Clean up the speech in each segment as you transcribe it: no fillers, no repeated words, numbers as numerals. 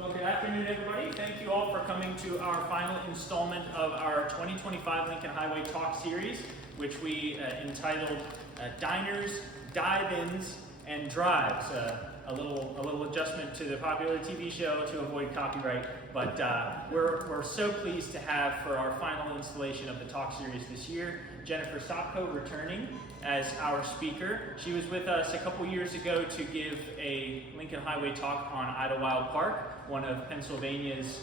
Well, good afternoon, everybody. Thank you all for coming to our final installment of our 2025 Lincoln Highway Talk Series, which we entitled Diners, Dive-Ins, and Drives. A little adjustment to the popular TV show to avoid copyright, but we're so pleased to have for our final installation of the talk series this year, Jennifer Sopko returning as our speaker. She was with us a couple years ago to give a Lincoln Highway talk on Idlewild Park, one of Pennsylvania's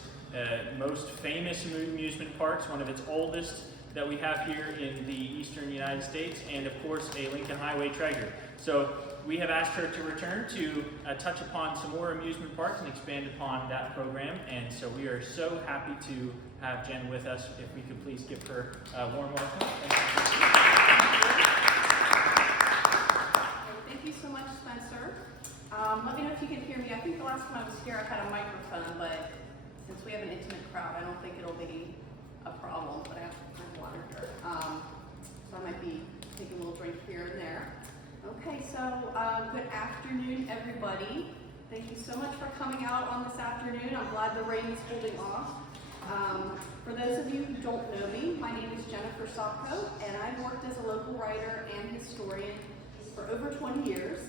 most famous amusement parks, one of its oldest that we have here in the eastern United States, and of course a Lincoln Highway treasure. So we have asked her to return to touch upon some more amusement parks and expand upon that program, and so we are so happy to have Jen with us. If we could please give her a warm welcome. Thank you so much, Spencer. Let me know if you can hear me. I think the last time I was here I had a microphone, but since we have an intimate crowd, I don't think it'll be a problem, but I have water here. So I might be taking a little drink here and there. Okay, so good afternoon, everybody. Thank you so much for coming out on this afternoon. I'm glad the rain is holding off. For those of you who don't know me, my name is Jennifer Sopko, and I've worked as a local writer and historian for over 20 years,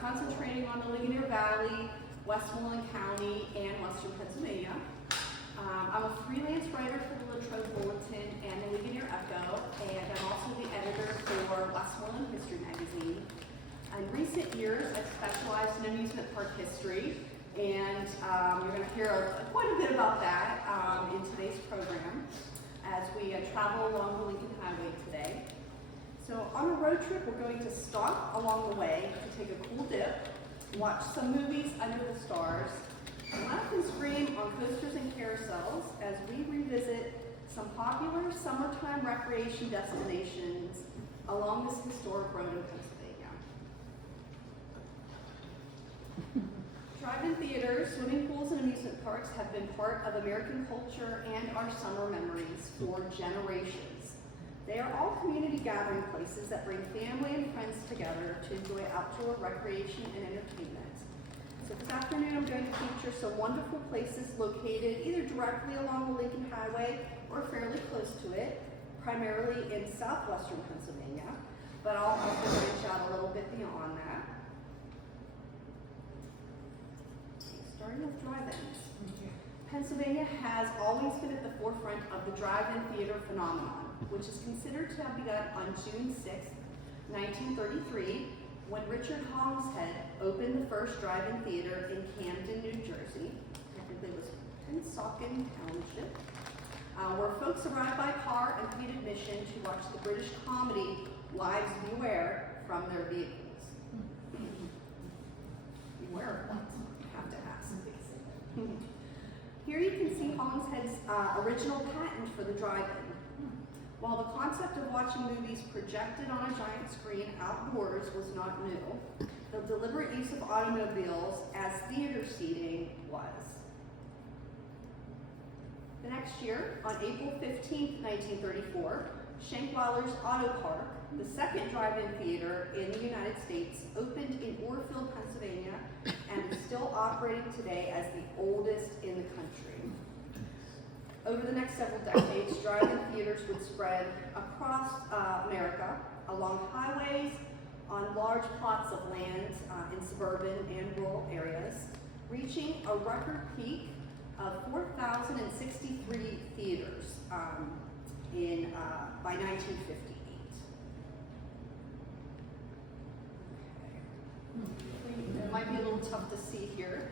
concentrating on the Ligonier Valley, Westmoreland County, and Western Pennsylvania. I'm a freelance writer for the Latrobe Bulletin and the Ligonier Echo, and I'm also the editor for Westmoreland History Magazine. In recent years, I've specialized in amusement park history, and you're going to hear quite a bit about that in today's program as we travel along the Lincoln Highway today. So on a road trip, we're going to stop along the way to take a cool dip, watch some movies under the stars, laugh and scream on coasters and carousels as we revisit some popular summertime recreation destinations along this historic road in Pennsylvania. Drive-in theaters, swimming pools, and amusement parks have been part of American culture and our summer memories for generations. They are all community gathering places that bring family and friends together to enjoy outdoor recreation and entertainment. So this afternoon I'm going to feature some wonderful places located either directly along the Lincoln Highway or fairly close to it, primarily in southwestern Pennsylvania, but I'll also branch out a little bit beyond that. Starting with drive-ins. Pennsylvania has always been at the forefront of the drive-in theater phenomenon, which is considered to have begun on June 6, 1933, when Richard Holmeshead opened the first drive-in theater in Camden, New Jersey. Technically it was Pennsauken Township, where folks arrived by car and paid admission to watch the British comedy Wives Beware from their vehicles. Beware of what? You have to ask. Here you can see Holmeshead's original patent for the drive-in. While the concept of watching movies projected on a giant screen outdoors was not new, the deliberate use of automobiles as theater seating was. The next year, on April 15, 1934, Shankweiler's Auto Park, the second drive-in theater in the United States, opened in Orrfield, Pennsylvania, and is still operating today as the oldest in the country. Over the next several decades, drive-in theaters would spread across America, along highways, on large plots of land in suburban and rural areas, reaching a record peak of 4,063 theaters by 1958. It might be a little tough to see here.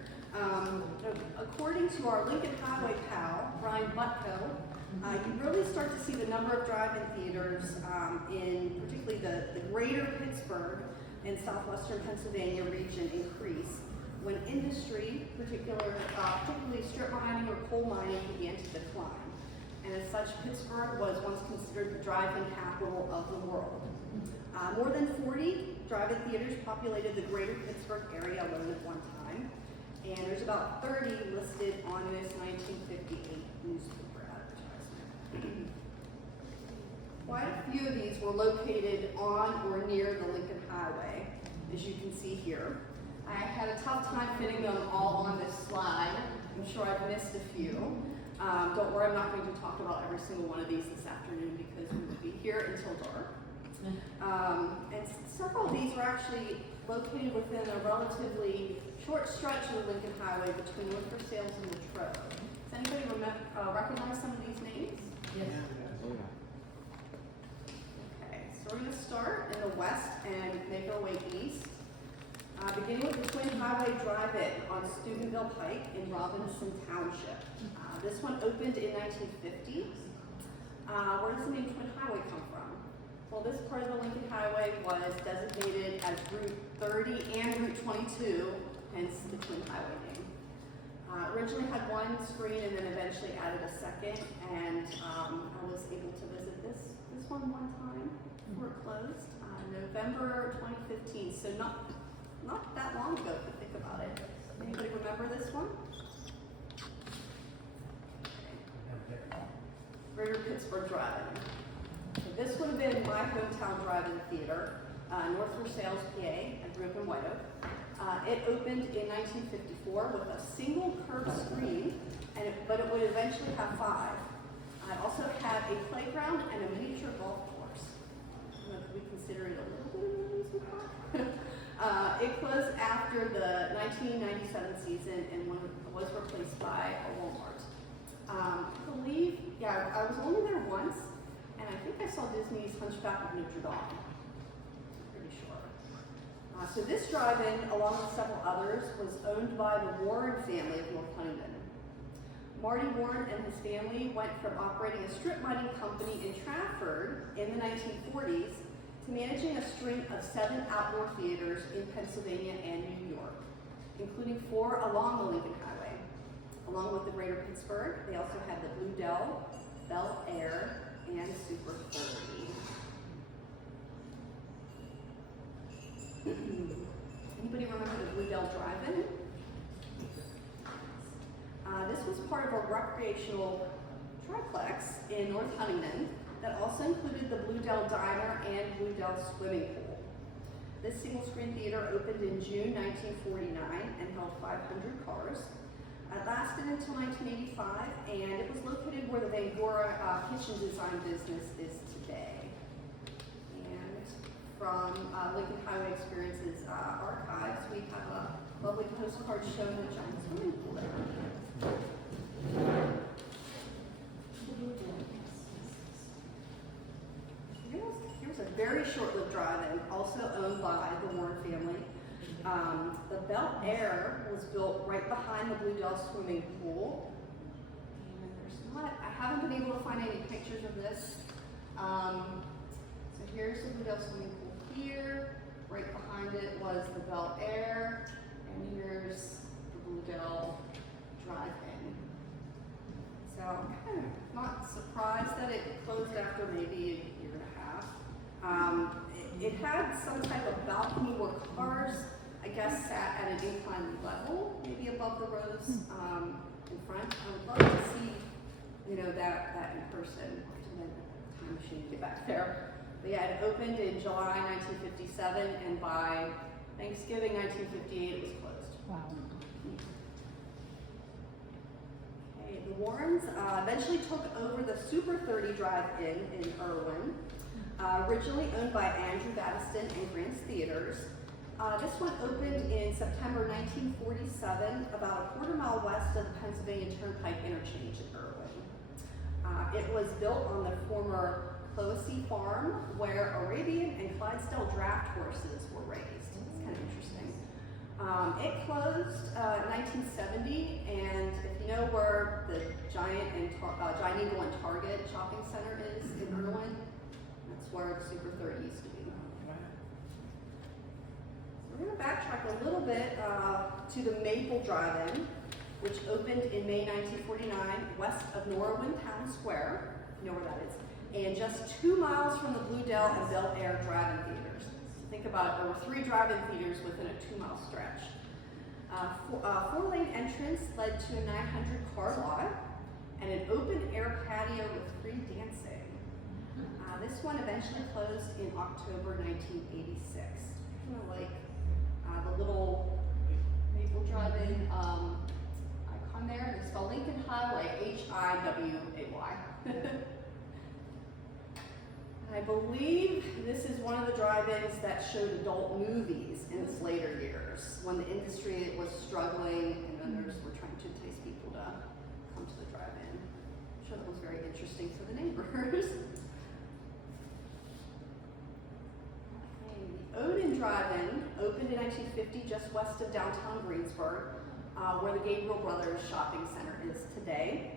According to our Lincoln Highway pal, Brian Butko, you really start to see the number of drive-in theaters in particularly the greater Pittsburgh and southwestern Pennsylvania region increase when industry, particularly strip mining or coal mining, began to decline. And as such, Pittsburgh was once considered the drive-in capital of the world. More than 40 drive-in theaters populated the greater Pittsburgh area alone at one time. And there's about 30 listed on this 1958 newspaper advertisement. Quite a few of these were located on or near the Lincoln Highway, as you can see here. I had a tough time fitting them all on this slide. I'm sure I've missed a few. Don't worry, I'm not going to talk about every single one of these this afternoon because we will be here until dark. And several of these were actually located within a relatively short stretch of the Lincoln Highway between North Versailles and Latrobe. Does anybody recognize some of these names? Yes. Okay, so we're going to start in the west and make our way east. Beginning with the Twin Highway Drive-In on Steubenville Pike in Robinson Township. This one opened in 1950. Where does the name Twin Highway come from? Well, this part of the Lincoln Highway was designated as Route 30 and Route 22, hence the Twin Highway name. Originally had one screen and then eventually added a second, and I was able to visit this one time before it closed, November 2015, so not that long ago if you think about it. Anybody remember this one? Greater Pittsburgh Drive-In. So this would have been my hometown drive-in theater, North Versailles, PA. I grew up in White Oak. It opened in 1954 with a single curved screen, but it would eventually have 5. It also had a playground and a miniature golf course. Could we consider it a little bit of an amusement park? It closed after the 1997 season and was replaced by a Walmart. I believe, I was only there once, and I think I saw Disney's Hunchback of Notre Dame. Pretty sure. So this drive-in, along with several others, was owned by the Warren family of North Huntingdon. Marty Warren and his family went from operating a strip mining company in Trafford in the 1940s to managing a string of 7 outdoor theaters in Pennsylvania and New York, including 4 along the Lincoln Highway. Along with the Greater Pittsburgh, they also had the Blue Dell, Bel Air, and Super 30. Anybody remember the Blue Dell Drive-In? This was part of a recreational triplex in North Huntingdon that also included the Blue Dell Diner and Blue Dell Swimming Pool. This single-screen theater opened in June 1949 and held 500 cars. It lasted until 1985, and it was located where the Vangora kitchen design business is today. And from Lincoln Highway Experiences archives, we have a lovely postcard showing the giant swimming pool there. Here's a very short-lived drive-in, also owned by the Warren family. The Bel Air was built right behind the Blue Dell swimming pool. And I haven't been able to find any pictures of this. So here's the Blue Dell swimming pool here. Right behind it was the Bel Air. And here's the Blue Dell Drive-In. So I'm kind of not surprised that it closed after maybe a year and a half. It had some type of balcony where cars, I guess, sat at an inclined level, maybe above the rows in front. I would love to see, that in person. I'll have to rent a time machine to get back there. But yeah, it opened in July 1957, and by Thanksgiving 1958, it was closed. Wow. Okay, the Warrens eventually took over the Super 30 Drive-In in Irwin, originally owned by Andrew Battiston and Grant's Theaters. This one opened in September 1947, about a quarter-mile west of the Pennsylvania Turnpike interchange in Irwin. It was built on the former Clohessy Farm, where Arabian and Clydesdale draft horses were raised. It's kind of interesting. It closed in 1970, and if you know where the Giant Eagle and Target shopping center is in Irwin, that's where Super 30 used to be. We're going to backtrack a little bit to the Maple Drive-In, which opened in May 1949 west of Norwin Town Square, you know where that is, and just 2 miles from the Blue Dell and Bel Air drive-in theaters. So think about it, there were 3 drive-in theaters within a 2-mile stretch. 4-lane entrance led to a 900-car lot and an open-air patio with free dancing. This one eventually closed in October 1986. Kind of like the little People Drive-In icon there. They spell Lincoln Highway, Hiway. I believe this is one of the drive-ins that showed adult movies in its later years, when the industry was struggling and owners were trying to entice people to come to the drive-in. I'm sure that was very interesting for the neighbors. The Odin Drive-In opened in 1950 just west of downtown Greensburg, where the Gabriel Brothers Shopping Center is today.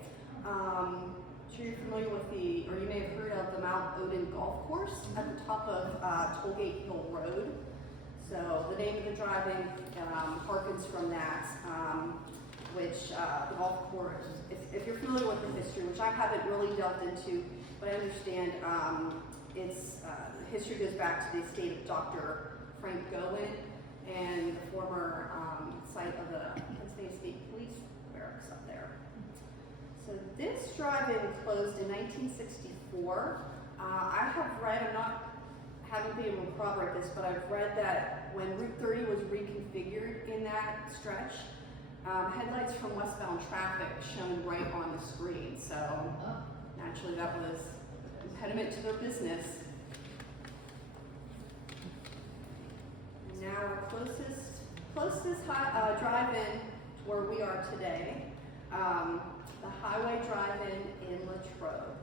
I'm sure you're familiar with or you may have heard of the Mount Odin Golf Course at the top of Tollgate Hill Road. So the name of the drive-in harkens from that, which the golf course, if you're familiar with the history, which I haven't really delved into, but I understand its history goes back to the estate of Dr. Frank Gowen and the former site of the Pennsylvania State Police barracks up there. So this drive-in closed in 1964. I have read, haven't been able to corroborate this, but I've read that when Route 30 was reconfigured in that stretch, headlights from westbound traffic shone right on the screen. So naturally that was an impediment to their business. Now our closest drive-in to where we are today, the Highway Drive-In in Latrobe.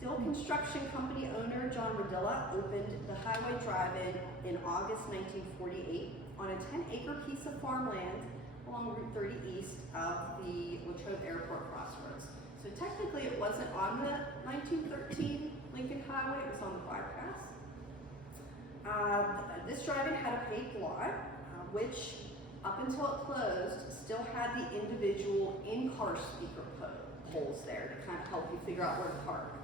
Dill Construction Company owner John Rodilla opened the Highway Drive-In in August 1948 on a 10-acre piece of farmland along Route 30 east of the Latrobe Airport crossroads. So technically it wasn't on the 1913 Lincoln Highway, it was on the bypass. This drive-in had a paved lot, which up until it closed, still had the individual in-car speaker poles there to kind of help you figure out where to park.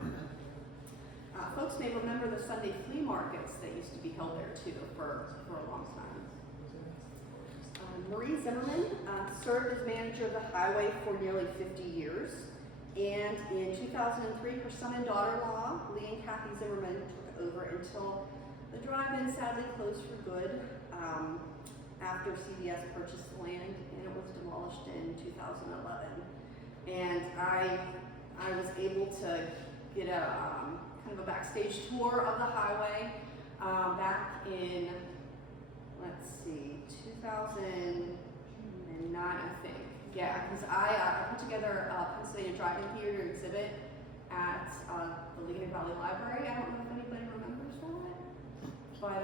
Folks may remember the Sunday flea markets that used to be held there too for a long time. Marie Zimmerman served as manager of the highway for nearly 50 years. And in 2003, her son and daughter-in-law, Lee and Kathy Zimmerman, took over until the drive-in sadly closed for good after CVS purchased the land, and it was demolished in 2011. And I was able to get a kind of a backstage tour of the highway back in, let's see, 2009, I think. Yeah, because I put together a Pennsylvania Drive-In Theater exhibit at the Ligonier Valley Library. I don't know if anybody remembers that, but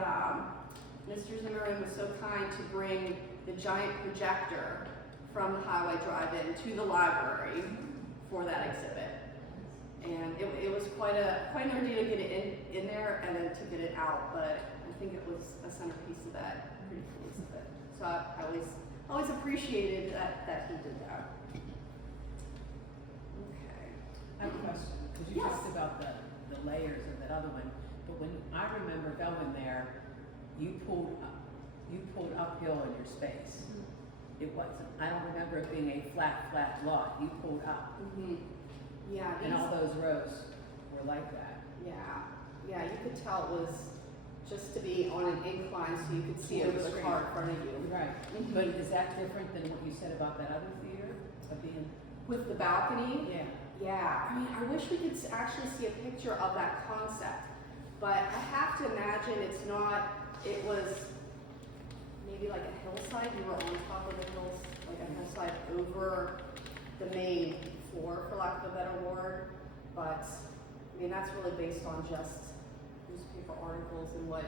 Mr. Zimmerman was so kind to bring the giant projector from the Highway Drive-In to the library for that exhibit. And it was quite an ordeal to get it in there and then to get it out, but I think it was a centerpiece of that pretty piece of it. So I always appreciated that he did that. Okay. I have a question, because you talked about the layers of that other one, but when I remember going there, you pulled uphill in your space. Mm-hmm. It wasn't, I don't remember it being a flat lot. You pulled up. Mm-hmm. Yeah. And all those rows were like that. Yeah, you could tell it was just to be on an incline so you could see over the car in front of you. Right. Mm-hmm. But is that different than what you said about that other theater? Of being with the balcony? Yeah. Yeah. I mean, I wish we could actually see a picture of that concept. But I have to imagine it was maybe like a hillside. You were on top of the hills, like a hillside over the main floor, for lack of a better word. But I mean, that's really based on just newspaper articles and what.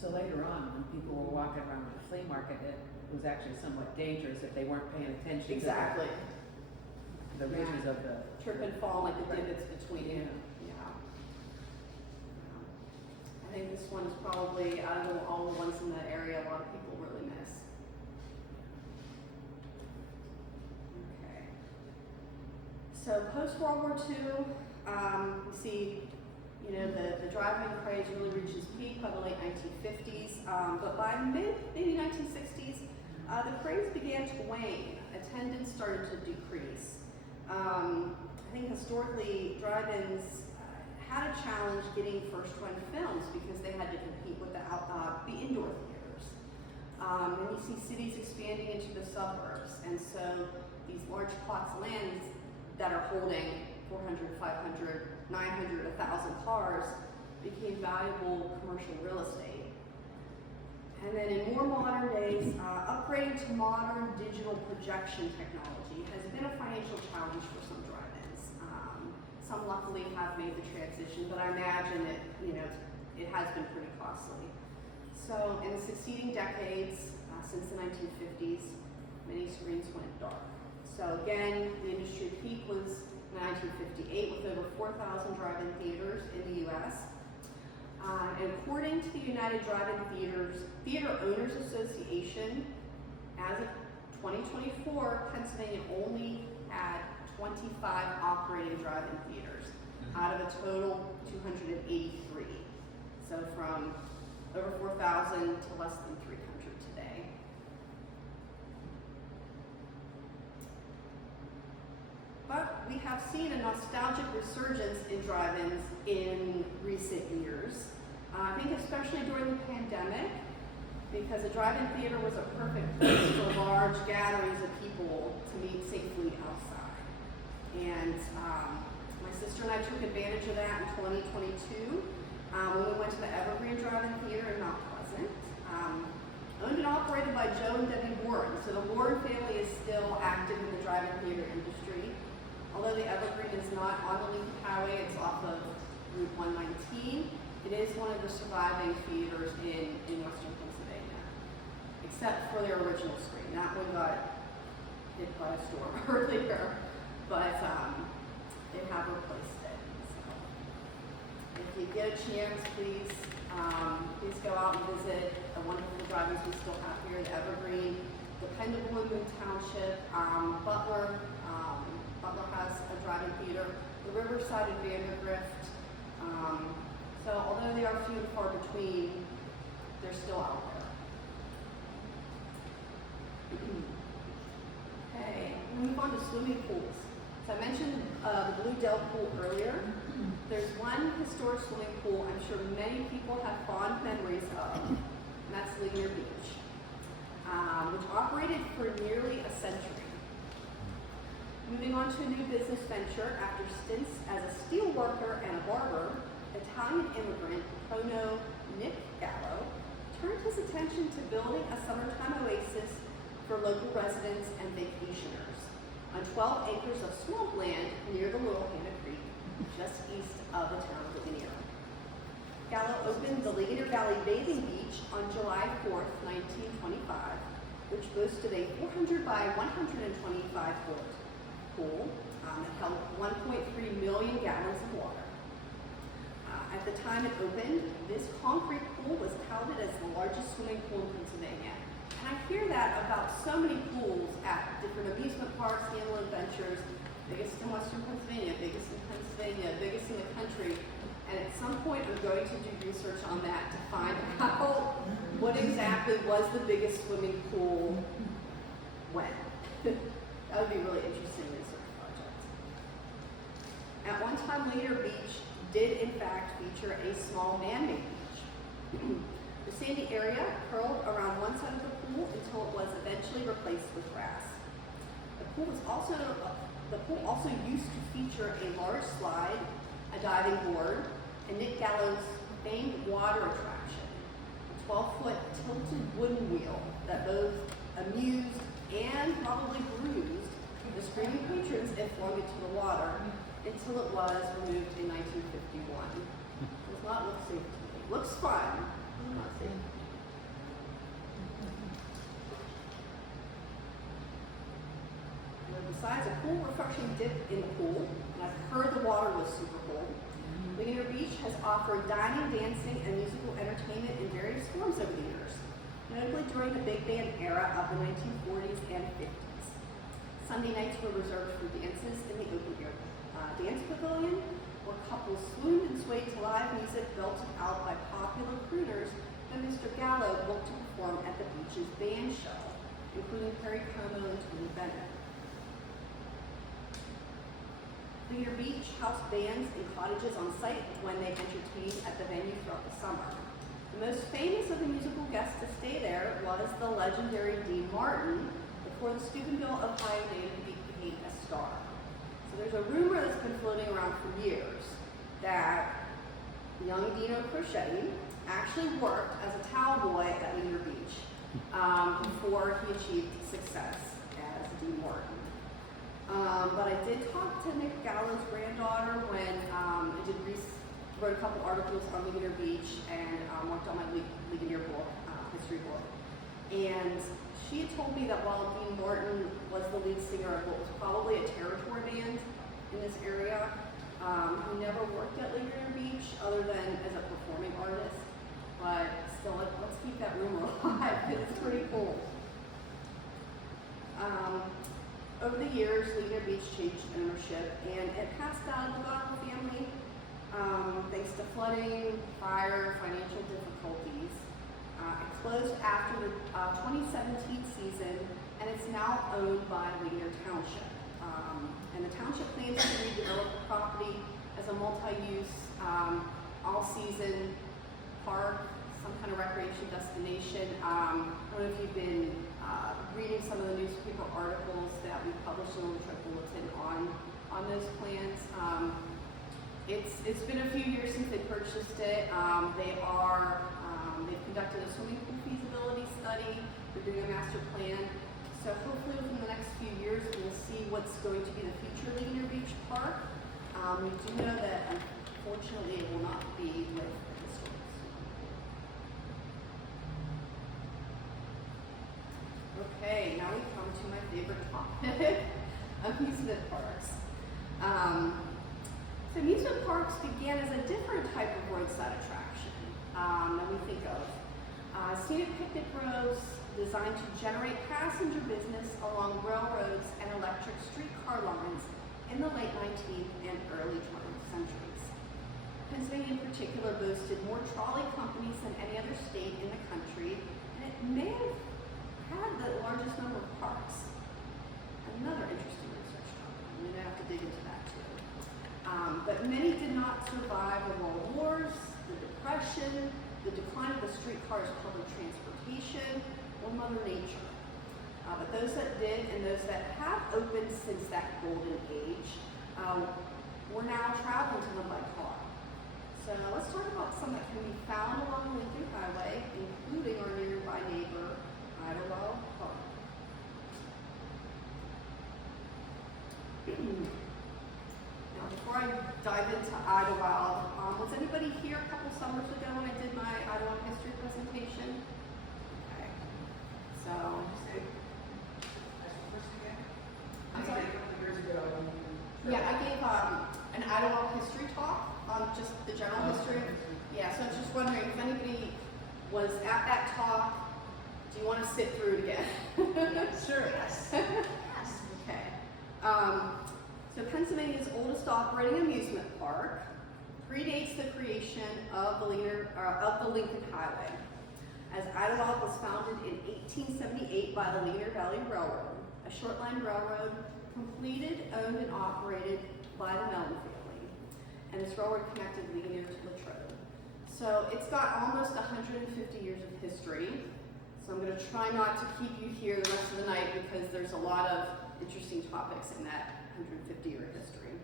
So later on, when people were walking around the flea market, it was actually somewhat dangerous if they weren't paying attention. Exactly. To the ridges of the trip and fall, like the divots between you. I think this one is probably, out of all the ones in the area, a lot of people really miss. Okay. So post-World War II, we see, the drive-in craze really reaches peak by the late 1950s, but by maybe 1960s, the craze began to wane. Attendance started to decrease. I think historically, drive-ins had a challenge getting first-run films because they had to compete with the indoor theaters. And you see cities expanding into the suburbs. And so these large plots of land that are holding 400, 500, 900, 1,000 cars became valuable commercial real estate. And then in more modern days, upgrading to modern digital projection technology has been a financial challenge for some drive-ins. Some luckily have made the transition, but I imagine it, it has been pretty costly. So in the succeeding decades, since the 1950s, many screens went dark. So again, the industry peak was in 1958 with over 4,000 drive-in theaters in the US. And according to the United Drive-In Theater Owners Association, as of 2024, Pennsylvania only had 25 operating drive-in theaters out of a total 283. So from over 4,000 to less than 300 today. But we have seen a nostalgic resurgence in drive-ins in recent years. I think especially during the pandemic, because a drive-in theater was a perfect place for large gatherings of people to meet safely outside. And my sister and I took advantage of that in 2022 when we went to the Evergreen Drive-In Theater in Mount Pleasant. Owned and operated by Joe and Debbie Warren. So the Warren family is still active in the drive-in theater industry. Although the Evergreen is not on the Lincoln Highway, it's off of Route 119. It is one of the surviving theaters in Western Pennsylvania, except for their original screen. That one got hit by a storm earlier, but they have replaced it. So if you get a chance, please go out and visit the wonderful drive-ins we still have here, the Evergreen, dependable in Boone Township, Butler has a drive-in theater, the Riverside and Vandergrift. So although they are few and far between, they're still out there. Okay, we'll move on to swimming pools. So I mentioned the Blue Dell pool earlier. There's one historic swimming pool I'm sure many people have fond memories of, and that's Ligonier Beach, which operated for nearly a century. Moving on to a new business venture, after stints as a steel worker and a barber, Italian immigrant Prono Nick Gallo turned his attention to building a summertime oasis for local residents and vacationers on 12 acres of swampland near the Laurel Creek, just east of the town of Ligonier. Gallo opened the Ligonier Valley Bathing Beach on July 4th, 1925, which boasted a 400 by 125 foot pool that held 1.3 million gallons of water. At the time it opened, this concrete pool was touted as the largest swimming pool in Pennsylvania. And I hear that about so many pools at different amusement parks, animal adventures, biggest in Western Pennsylvania, biggest in the country. And at some point we're going to do research on that to find out what exactly was the biggest swimming pool when. That would be a really interesting research project. At one time, Ligonier Beach did in fact feature a small man-made beach. The sandy area curled around one side of the pool until it was eventually replaced with grass. The pool also used to feature a large slide, a diving board, and Nick Gallo's famed water attraction, a 12-foot tilted wooden wheel that both amused and probably bruised the screaming patrons if flung into the water until it was removed in 1951. Does not look safe to me. Looks fun, not safe. Besides a cool, refreshing dip in the pool, and I've heard the water was super cold, Ligonier Beach has offered dining, dancing, and musical entertainment in various forms over the years, notably during the big band era of the 1940s and 50s. Sunday nights were reserved for dances in the open-air dance pavilion, where couples swooned and swayed to live music belted out by popular crooners that Mr. Gallo booked to perform at the beach's band show, including Perry Como and Tony Bennett. Ligonier Beach housed bands and cottages on site when they entertained at the venue throughout the summer. The most famous of the musical guests to stay there was the legendary Dean Martin, before the Steubenville, Ohio native became a star. So there's a rumor that's been floating around for years that young Dino Crochetti actually worked as a towel boy at Ligonier Beach before he achieved success as Dean Martin. But I did talk to Nick Gallo's granddaughter when I wrote a couple articles on Ligonier Beach and worked on my Ligonier book, history book. And she had told me that while Dean Martin was the lead singer of what was probably a territory band in this area, he never worked at Ligonier Beach other than as a performing artist. But still, let's keep that rumor alive because it's pretty cool. Over the years, Ligonier Beach changed ownership and it passed out of the Gockel family thanks to flooding, fire, financial difficulties. It closed after the 2017 season and it's now owned by Ligonier Township. And the township plans to redevelop the property as a multi-use, all-season park, some kind of recreation destination. I don't know if you've been reading some of the newspaper articles that we published in the Little Trip Bulletin on those plans. It's been a few years since they purchased it. They've conducted a swimming pool feasibility study. They're doing a master plan. So hopefully within the next few years we'll see what's going to be the future Ligonier Beach Park. We do know that unfortunately it will not be with the historians. Okay, now we come to my favorite topic, amusement parks. So amusement parks began as a different type of roadside attraction than we think of. Scenic picnic roads designed to generate passenger business along railroads and electric streetcar lines in the late 19th and early 20th centuries. Pennsylvania in particular boasted more trolley companies than any other state in the country, and it may have had the largest number of parks. Another interesting research topic. I'm going to have to dig into that too. But many did not survive the world wars, the Depression, the decline of the streetcar as public transportation, or Mother Nature. But those that did and those that have opened since that golden age, we're now traveling to them by car. So let's talk about some that can be found along the Lincoln Highway, including our nearby neighbor, Idlewild Park. Now, before I dive into Idlewild, was anybody here a couple summers ago when I did my Idlewild history presentation? Okay. So, I'm sorry? Yeah, I gave an Idlewild history talk on just the general history. Yeah, so I was just wondering if anybody was at that talk. Do you want to sit through it again? Sure. Yes. Yes. Okay. So Pennsylvania's oldest operating amusement park predates the creation of the Lincoln Highway, as Idlewild was founded in 1878 by the Ligonier Valley Railroad, a short line railroad completed, owned, and operated by the Mellon family. And this railroad connected Ligonier to Latrobe. So it's got almost 150 years of history. So I'm going to try not to keep you here the rest of the night because there's a lot of interesting topics in that 150-year history.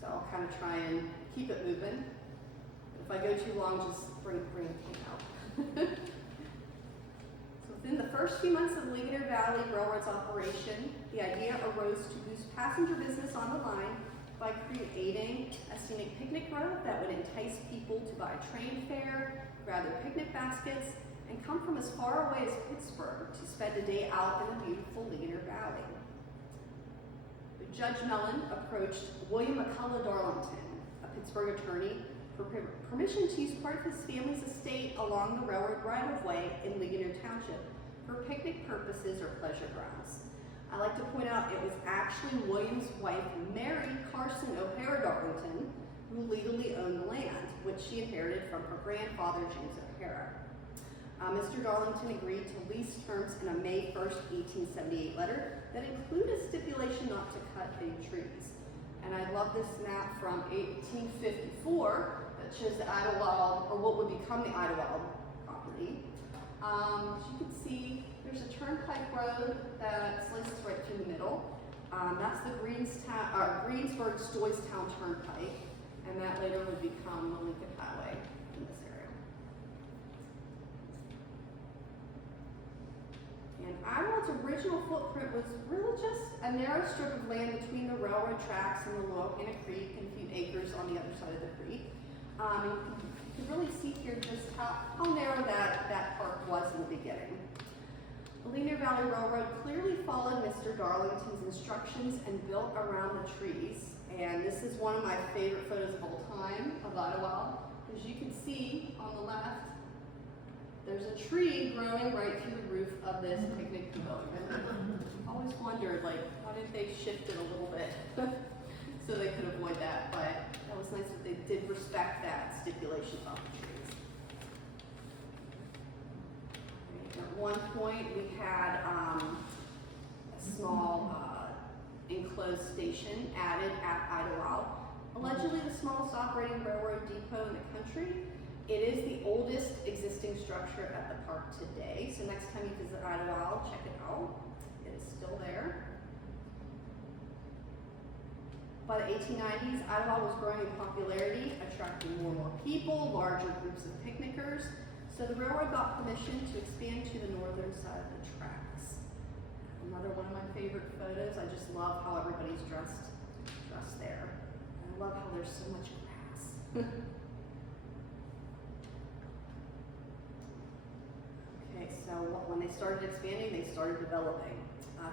So I'll kind of try and keep it moving. If I go too long, just bring a cane out. So within the first few months of the Ligonier Valley Railroad's operation, the idea arose to boost passenger business on the line by creating a scenic picnic road that would entice people to buy train fare, grab their picnic baskets, and come from as far away as Pittsburgh to spend a day out in the beautiful Ligonier Valley. Judge Mellon approached William McCullough Darlington, a Pittsburgh attorney, for permission to use part of his family's estate along the railroad right-of-way in Ligonier Township for picnic purposes or pleasure grounds. I like to point out it was actually William's wife, Mary Carson O'Hara Darlington, who legally owned the land, which she inherited from her grandfather, James O'Hara. Mr. Darlington agreed to lease terms in a May 1st, 1878 letter that included a stipulation not to cut any trees. And I love this map from 1854 that shows the Idlewild, or what would become the Idlewild property. As you can see, there's a turnpike road that slices right through the middle. That's the Greensburg-Stoystown Turnpike, and that later would become the Lincoln Highway in this area. And Idlewild's original footprint was really just a narrow strip of land between the railroad tracks and the Little Hannah Creek, and a few acres on the other side of the creek. And you can really see here just how narrow that park was in the beginning. The Ligonier Valley Railroad clearly followed Mr. Darlington's instructions and built around the trees. And this is one of my favorite photos of all time of Idlewild. As you can see on the left, there's a tree growing right through the roof of this picnic pavilion. I always wondered, like, why didn't they shift it a little bit so they could avoid that? But that was nice that they did respect that stipulation about the trees. At one point, we had a small enclosed station added at Idlewild. Allegedly the smallest operating railroad depot in the country. It is the oldest existing structure at the park today. So next time you visit Idlewild, check it out. It's still there. By the 1890s, Idlewild was growing in popularity, attracting more and more people, larger groups of picnickers. So the railroad got permission to expand to the northern side of the tracks. Another one of my favorite photos. I just love how everybody's dressed there. And I love how there's so much grass. Okay, so when they started expanding, they started developing.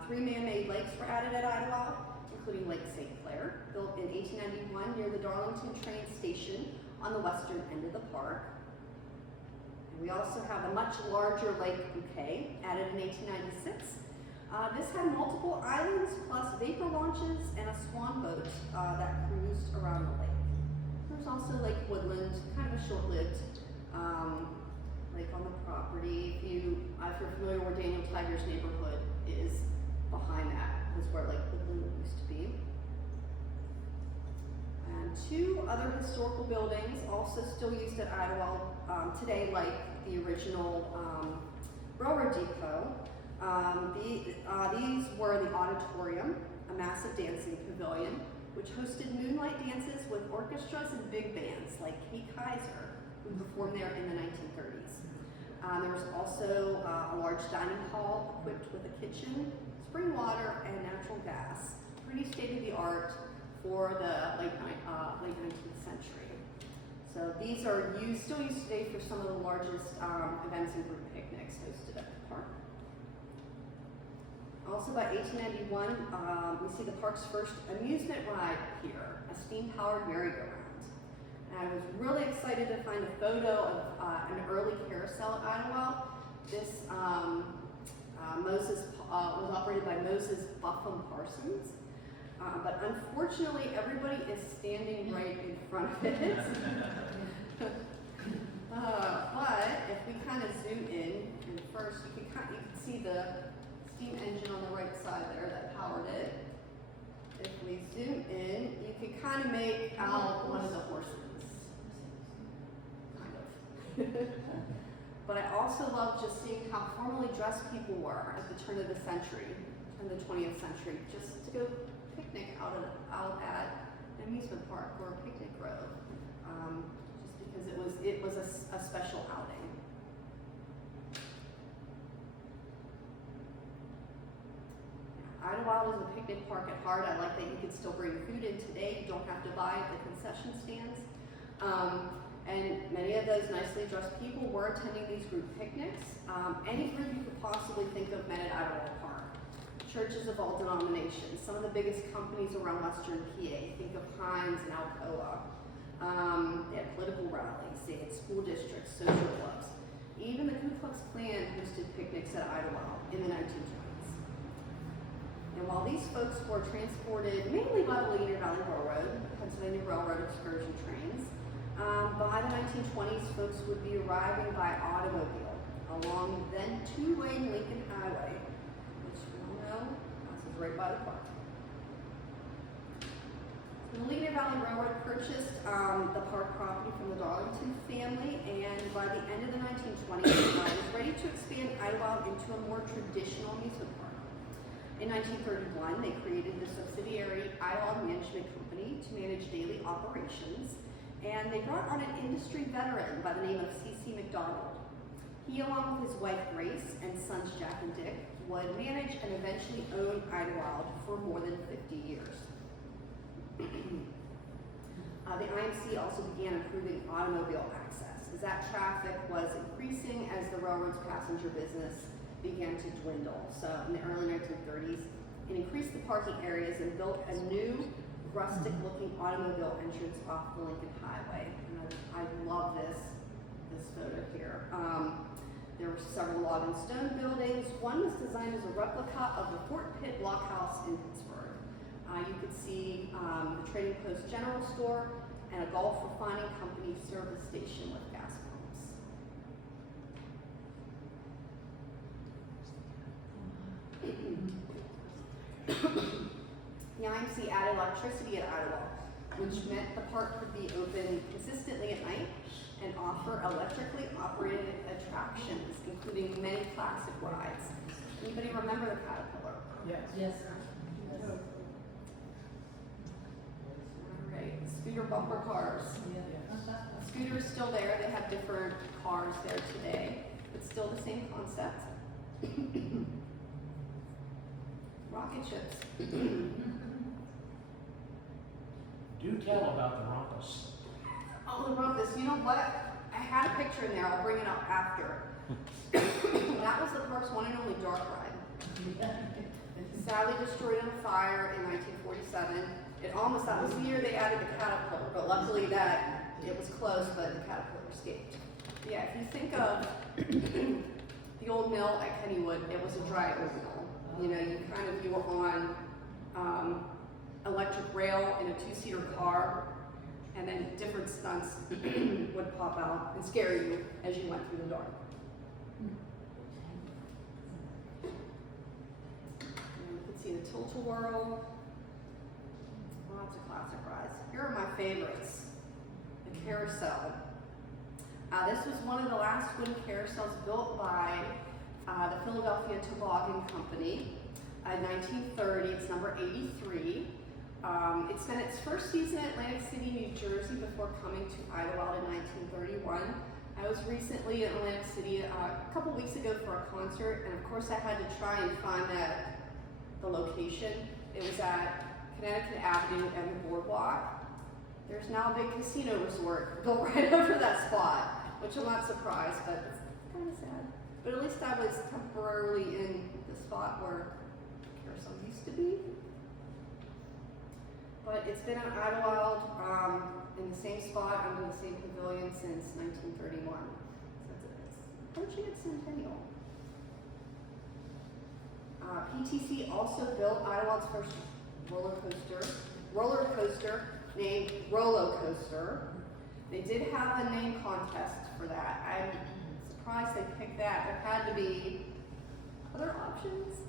3 man-made lakes were added at Idlewild, including Lake St. Clair, built in 1891 near the Darlington train station on the western end of the park. And we also have a much larger Lake Bouquet, added in 1896. This had multiple islands, plus vapor launches and a swan boat that cruised around the lake. There's also Lake Woodland, kind of a short-lived lake on the property. If you're familiar where Daniel Tiger's neighborhood is, behind that is where Lake Woodland used to be. And 2 other historical buildings also still used at Idlewild today, like the original railroad depot. These were the auditorium, a massive dancing pavilion, which hosted moonlight dances with orchestras and big bands like Kate Kaiser, who performed there in the 1930s. There was also a large dining hall equipped with a kitchen, spring water, and natural gas. Pretty state-of-the-art for the late 19th century. So these are still used today for some of the largest events and group picnics hosted at the park. Also by 1891, we see the park's first amusement ride here, a steam-powered merry-go-round. And I was really excited to find a photo of an early carousel at Idlewild. This was operated by Moses Buffum Parsons. But unfortunately, everybody is standing right in front of it. But if we kind of zoom in, and first you can see the steam engine on the right side there that powered it. If we zoom in, you can kind of make out one of the horses. Kind of. But I also love just seeing how formally dressed people were at the turn of the 20th century, just to go picnic out at an amusement park or a picnic grove, just because it was a special outing. Idlewild is a picnic park at heart. I like that you can still bring food in today. You don't have to buy at the concession stands. And many of those nicely dressed people were attending these group picnics. Any group you could possibly think of met at Idlewild Park. Churches of all denominations, some of the biggest companies around Western PA, think of Heinz and Alcoa. They had political rallies, they had school districts, social clubs. Even the Ku Klux Klan hosted picnics at Idlewild in the 1920s. And while these folks were transported mainly by the Ligonier Valley Railroad, Pennsylvania Railroad excursion trains, by the 1920s, folks would be arriving by automobile along the then 2-lane Lincoln Highway, which we all know passes right by the park. The Ligonier Valley Railroad purchased the park property from the Darlington family, and by the end of the 1920s, was ready to expand Idlewild into a more traditional amusement park. In 1931, they created the subsidiary Idlewild Management Company to manage daily operations, and they brought on an industry veteran by the name of C.C. McDonald. He, along with his wife Grace and sons Jack and Dick, would manage and eventually own Idlewild for more than 50 years. The IMC also began improving automobile access, as that traffic was increasing as the railroad's passenger business began to dwindle. So in the early 1930s, it increased the parking areas and built a new rustic-looking automobile entrance off the Lincoln Highway. And I love this photo here. There were several log and stone buildings. One was designed as a replica of the Fort Pitt Blockhouse in Pittsburgh. You could see the Trading Post General Store and a Gulf Refining Company service station with gas pumps. The IMC added electricity at Idlewild, which meant the park could be open consistently at night and offer electrically operated attractions, including many classic rides. Anybody remember the Caterpillar? Yes. Yes. Alright, scooter bumper cars. Scooter is still there, they have different cars there today, but still the same concept. Rocket ships. Do tell about the Rumpus. Oh, the Rumpus, you know what? I had a picture in there, I'll bring it up after. That was the park's one and only dark ride. Sadly destroyed in a fire in 1947. That was the year they added the Caterpillar, but luckily that it was close, but the Caterpillar escaped. Yeah, if you think of the old mill at Kennywood, it was a dry old mill. You know, you were on electric rail in a two-seater car, and then different stunts would pop out and scare you as you went through the dark. And you can see the tilt-a-whirl. Lots of classic rides. Here are my favorites. The carousel. This was one of the last wooden carousels built by the Philadelphia Toboggan Company in 1930. It's number 83. It spent its first season at Atlantic City, New Jersey before coming to Idlewild in 1931. I was recently in Atlantic City a couple weeks ago for a concert, and of course I had to try and find the location. It was at Connecticut Avenue and the Boardwalk. There's now a big casino resort built right over that spot, which I'm not surprised, but it's kind of sad. But at least I was temporarily in the spot where the carousel used to be. But it's been on Idlewild in the same spot under the same pavilion since 1931. So it's approaching its centennial. PTC also built Idlewild's first roller coaster named Rolo Coaster. They did have a name contest for that. I'm surprised they picked that. There had to be other options.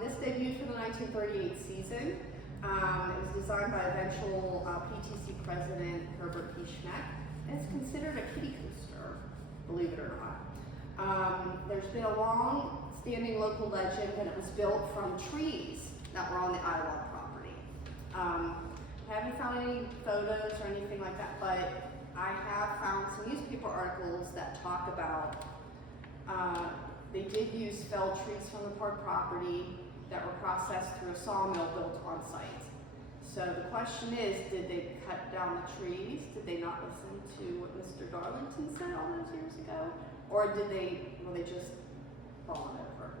This debuted for the 1938 season. It was designed by eventual PTC president Herbert P. Schmeck. And it's considered a kiddie coaster, believe it or not. There's been a long-standing local legend that it was built from trees that were on the Idlewild property. I haven't found any photos or anything like that, but I have found some newspaper articles that talk about they did use felled trees from the park property that were processed through a sawmill built on site. So the question is, did they cut down the trees? Did they not listen to what Mr. Darlington said all those years ago? Or were they just falling over?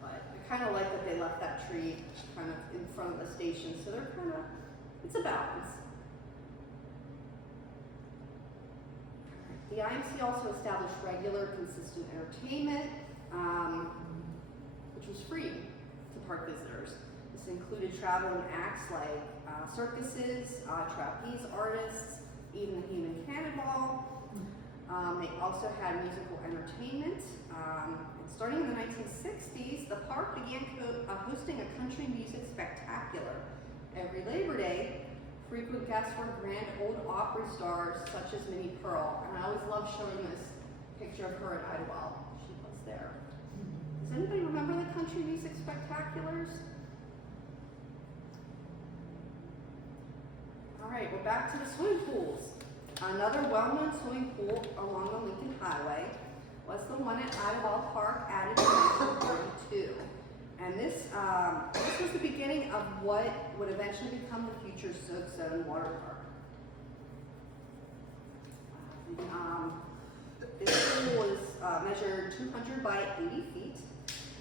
But I kind of like that they left that tree kind of in front of the station, so they're kind of, it's a balance. The IMC also established regular, consistent entertainment, which was free to park visitors. This included traveling acts like circuses, trapeze artists, even the human cannonball. They also had musical entertainment. And starting in the 1960s, the park began hosting a country music spectacular. Every Labor Day, frequent guests were Grand Ole Opry stars such as Minnie Pearl, and I always love showing this picture of her at Idlewild. She was there. Does anybody remember the country music spectaculars? All right, we're back to the swimming pools. Another well-known swimming pool along the Lincoln Highway was the one at Idlewild Park, added in 1932. And this was the beginning of what would eventually become the future Soak Zone Water Park. This pool was measured 200 by 80 feet.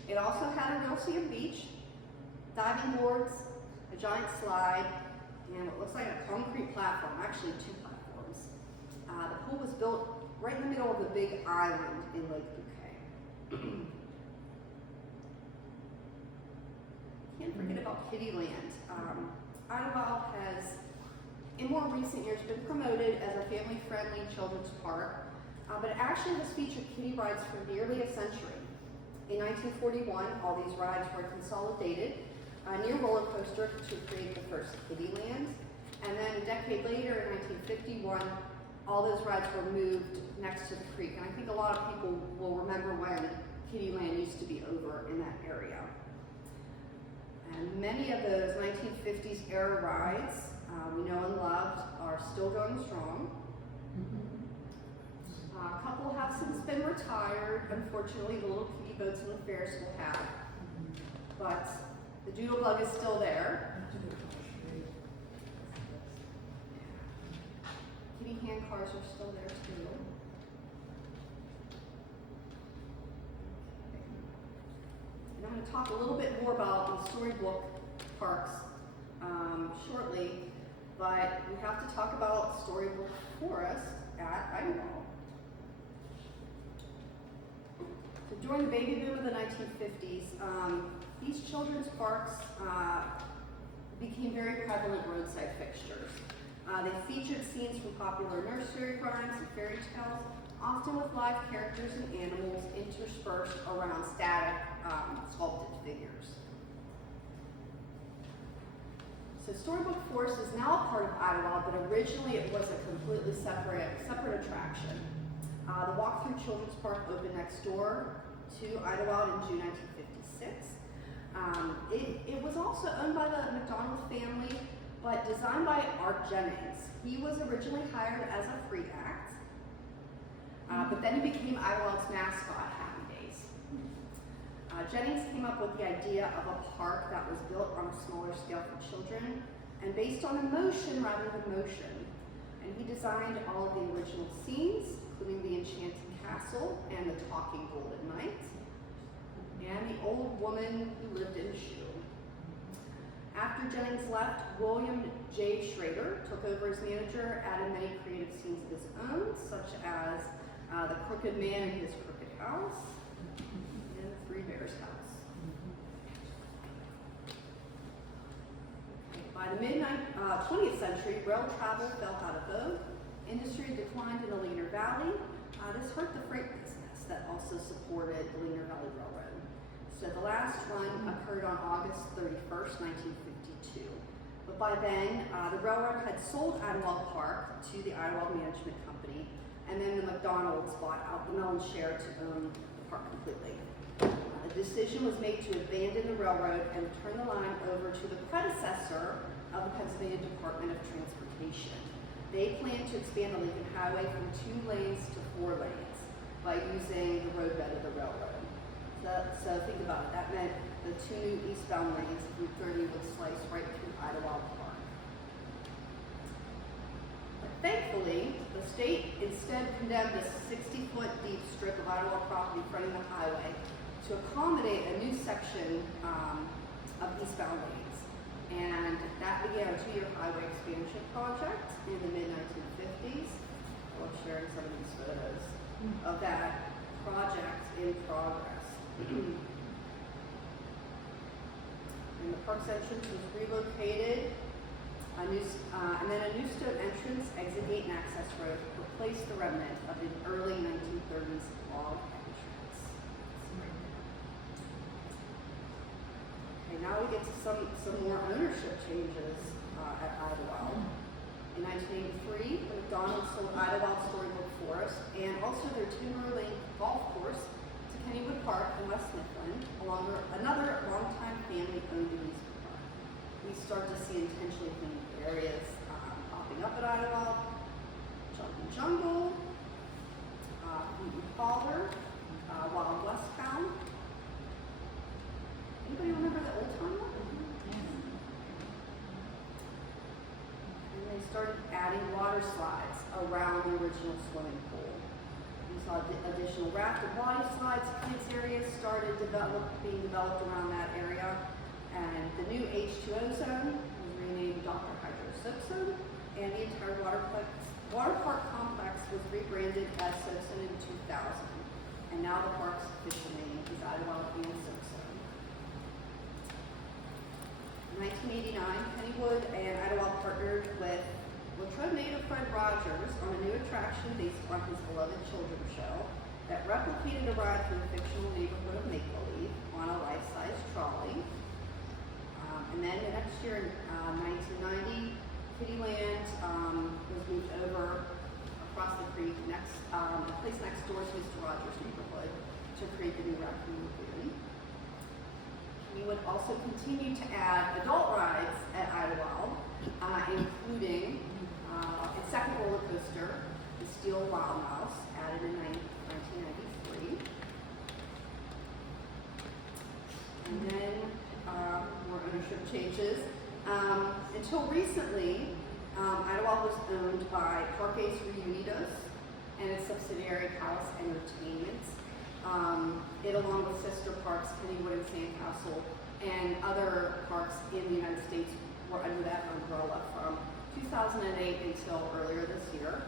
It also had a real sand beach, diving boards, a giant slide, and what looks like a concrete platform, actually 2 platforms. The pool was built right in the middle of the big island in Lake Bouquet. Can't forget about Kittyland. Idlewild has, in more recent years, been promoted as a family-friendly children's park, but it actually has featured kiddie rides for nearly a century. In 1941, all these rides were consolidated near roller coaster to create the first Kittyland, and then a decade later, in 1951, all those rides were moved next to the creek, and I think a lot of people will remember when Kittyland used to be over in that area. And many of those 1950s era rides we know and loved are still going strong. A couple have since been retired. Unfortunately, the little kiddie boats and the Ferris will have. But the Doodle Bug is still there. Kiddie hand cars are still there too. And I'm going to talk a little bit more about the storybook parks shortly, but we have to talk about Storybook Forest at Idlewild. So during the baby boom of the 1950s, these children's parks became very prevalent roadside fixtures. They featured scenes from popular nursery rhymes and fairy tales, often with live characters and animals interspersed around static sculpted figures. So Storybook Forest is now a part of Idlewild, but originally it was a completely separate attraction. The Walk-Through Children's Park opened next door to Idlewild in June 1956. It was also owned by the McDonald family, but designed by Art Jennings. He was originally hired as a free act, but then he became Idlewild's mascot, Happy Days. Jennings came up with the idea of a park that was built on a smaller scale for children and based on emotion rather than motion. And he designed all of the original scenes, including the Enchanted Castle and the Talking Golden Knight, and the old woman who lived in a shoe. After Jennings left, William J. Schrader took over as manager, added many creative scenes of his own, such as the Crooked Man in his Crooked House, and the Three Bears House. By the mid-20th century, rail travel fell out of vogue. Industry declined in the Ligonier Valley. This hurt the freight business that also supported the Ligonier Valley Railroad. So the last run occurred on August 31st, 1952. But by then, the railroad had sold Idlewild Park to the Idlewild Management Company, and then the McDonald's bought out the Mellon share to own the park completely. The decision was made to abandon the railroad and turn the line over to the predecessor of the Pennsylvania Department of Transportation. They planned to expand the Lincoln Highway from 2 lanes to 4 lanes by using the roadbed of the railroad. So think about it. That meant the 2 new eastbound lanes of Route 30 would slice right through Idlewild Park. But thankfully, the state instead condemned a 60-foot deep strip of Idlewild property fronting the highway to accommodate a new section of eastbound lanes. And that began a 2-year highway expansion project in the mid-1950s. I love sharing some of these photos of that project in progress. And the park's entrance was relocated, and then a new stone entrance, exit gate, and access road replaced the remnant of the early 1930s log entrance. Okay, now we get to some more ownership changes at Idlewild. In 1983, the McDonald's sold Idlewild Storybook Forest and also their Timber Lane Golf Course to Kennywood Park in Westmoreland, along with another longtime family-owned amusement park. We start to see intentionally themed areas popping up at Idlewild: Jumpin' Jungle, Eaton Father, Wild West Town. Anybody remember the old time one? And they started adding water slides around the original swimming pool. We saw additional rafted water slides, kids areas started being developed around that area. And the new H2O zone was renamed Dr. Hydro Soap Zone, and the entire water park complex was rebranded as Soap Zone in 2000. And now the park's official name is Idlewild and Soap Zone. In 1989, Kennywood and Idlewild partnered with Latrobe native Fred Rogers on a new attraction based on his beloved children's show that replicated a ride through the fictional neighborhood of Make-Believe on a life-size trolley. And then the next year, in 1990, Kittyland was moved over across the creek, a place next door to Mr. Rogers' neighborhood, to create the new raccoon lagoon. We would also continue to add adult rides at Idlewild, including its second roller coaster, the Steel Wild Mouse, added in 1993. And then more ownership changes. Until recently, Idlewild was owned by Parques Reunidos and its subsidiary Palace Entertainment. It, along with sister parks Kennywood and Sandcastle and other parks in the United States, were under that umbrella from 2008 until earlier this year.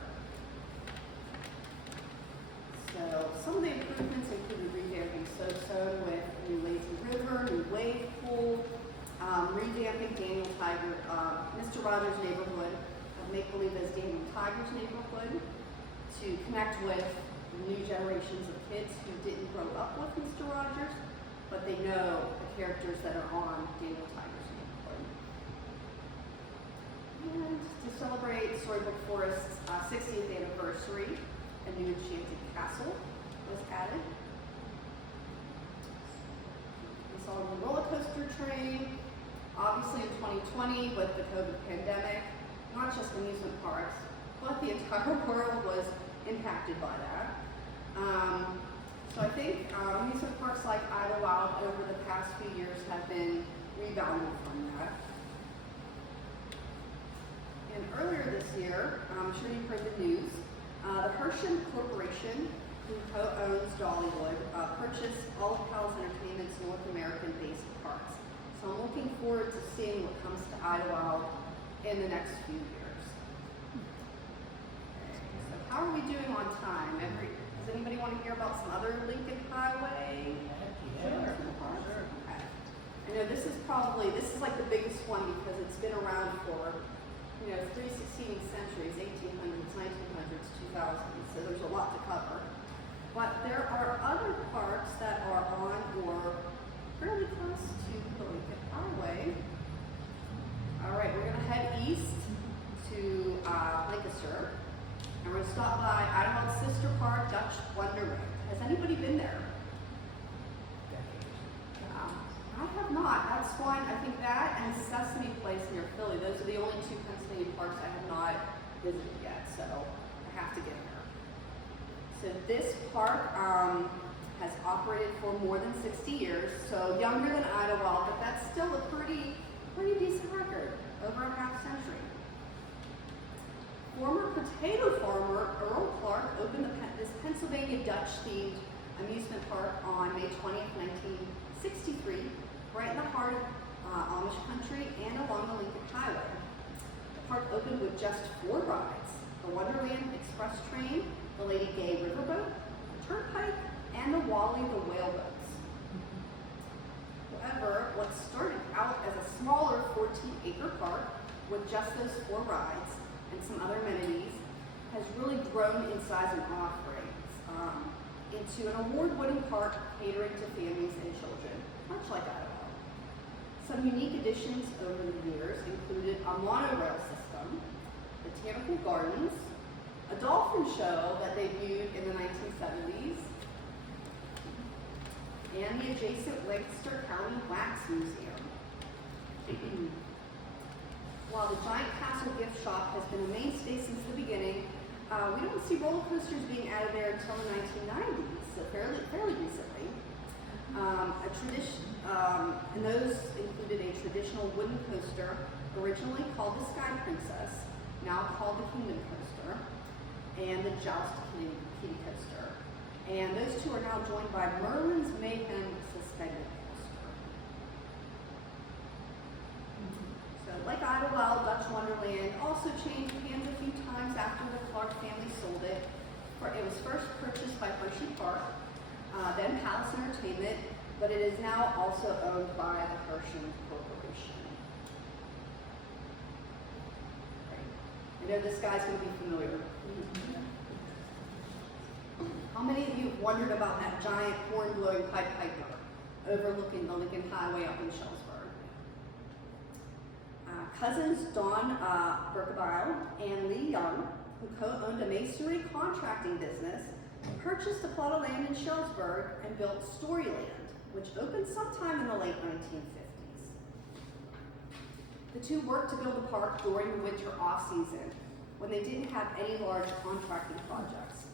So some of the improvements included revamping Soap Zone with new lazy river, new wave pool, revamping Mr. Rogers' neighborhood of Make-Believe as Daniel Tiger's neighborhood to connect with new generations of kids who didn't grow up with Mr. Rogers, but they know the characters that are on Daniel Tiger's neighborhood. And to celebrate Storybook Forest's 60th anniversary, a new enchanted castle was added. We saw the roller coaster train. Obviously in 2020 with the COVID pandemic, not just amusement parks, but the entire world was impacted by that. So I think amusement parks like Idlewild over the past few years have been rebounding from that. And earlier this year, I'm sure you've heard the news, the Hersham Corporation, who co-owns Dollywood, purchased all of Palace Entertainment's North American-based parks. So I'm looking forward to seeing what comes to Idlewild in the next few years. So how are we doing on time? Does anybody want to hear about some other Lincoln Highway? Sure. Okay. I know this is like the biggest one because it's been around for, 3 succeeding centuries, 1800s, 1900s, 2000s, so there's a lot to cover. But there are other parks that are on or fairly close to the Lincoln Highway. All right, we're gonna head east to Lancaster, and we're gonna stop by Idlewild Sister Park, Dutch Wonderland. Has anybody been there? I have not. That's one. I think that and Sesame Place near Philly. Those are the only two Pennsylvania parks I have not visited yet, so I have to get there. So this park has operated for more than 60 years, so younger than Idlewild, but that's still a pretty decent record, over a half century. Former potato farmer Earl Clark opened this Pennsylvania Dutch-themed amusement park on May 20th, 1963, right in the heart of Amish country and along the Lincoln Highway. The park opened with just 4 rides: the Wonderland Express train, the Lady Gay riverboat, the turnpike, and the Wally the whaleboats. However, what started out as a smaller 14-acre park with just those 4 rides and some other amenities has really grown in size and offerings into an award-winning park catering to families and children, much like Idlewild. Some Some unique additions over the years included a monorail system, botanical gardens, a dolphin show that debuted in the 1970s, and the adjacent Lancaster County Wax Museum. While the Giant Castle gift shop has been a mainstay since the beginning, we don't see roller coasters being added there until the 1990s, so fairly recently. And those included a traditional wooden coaster, originally called the Sky Princess, now called the Kingdom Coaster, and the Joust Kitty Coaster. And those two are now joined by Merlin's Mayhem Suspended Coaster. So, like Idlewild, Dutch Wonderland also changed hands a few times after the Clark family sold it. It was first purchased by Hershey Park, then Palace Entertainment, but it is now also owned by the Hershey Corporation. I know this guy's going to be familiar. How many of you have wondered about that giant horn-blowing Pied Piper overlooking the Lincoln Highway up in Shelburne? Cousins Don Berkebile and Lee Young, who co-owned a masonry contracting business, purchased a plot of land in Shelburne and built Storyland, which opened sometime in the late 1950s. The two worked to build the park during the winter off-season, when they didn't have any large contracting projects,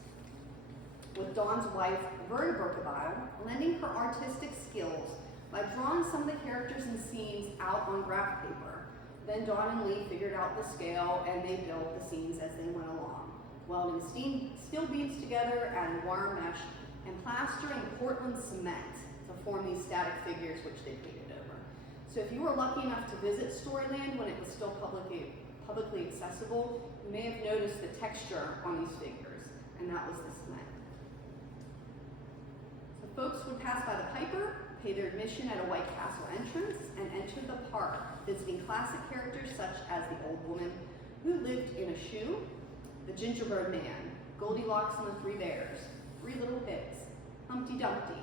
with Dawn's wife, Verna Berkebile, lending her artistic skills by drawing some of the characters and scenes out on graph paper. Then Dawn and Lee figured out the scale and they built the scenes as they went along, welding steel beams together, adding wire mesh, and plastering Portland cement to form these static figures which they painted over. So if you were lucky enough to visit Storyland when it was still publicly accessible, you may have noticed the texture on these figures, and that was the cement. So folks would pass by the Piper, pay their admission at a White Castle entrance, and enter the park, visiting classic characters such as the Old Woman Who Lived in a Shoe, the Gingerbread Man, Goldilocks and the Three Bears, Three Little Pigs, Humpty Dumpty,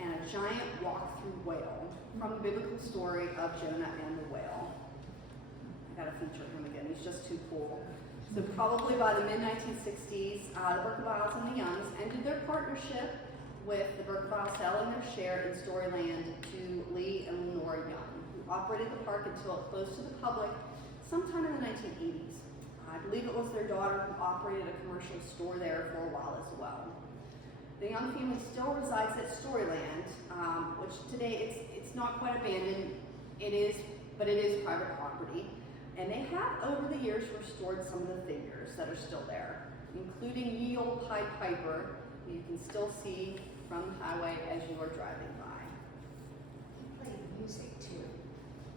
and a giant walk-through whale from the biblical story of Jonah and the whale. I gotta feature him again, he's just too cool. So probably by the mid-1960s, the Berkebiles and the Youngs ended their partnership, with the Berkebiles selling their share in Storyland to Lee and Lenora Young, who operated the park until it closed to the public sometime in the 1980s. I believe it was their daughter who operated a commercial store there for a while as well. The Young family still resides at Storyland, which today it's not quite abandoned, but it is private property. And they have over the years restored some of the figures that are still there, including ye old Pied Piper, who you can still see from the highway as you are driving by. He played music too.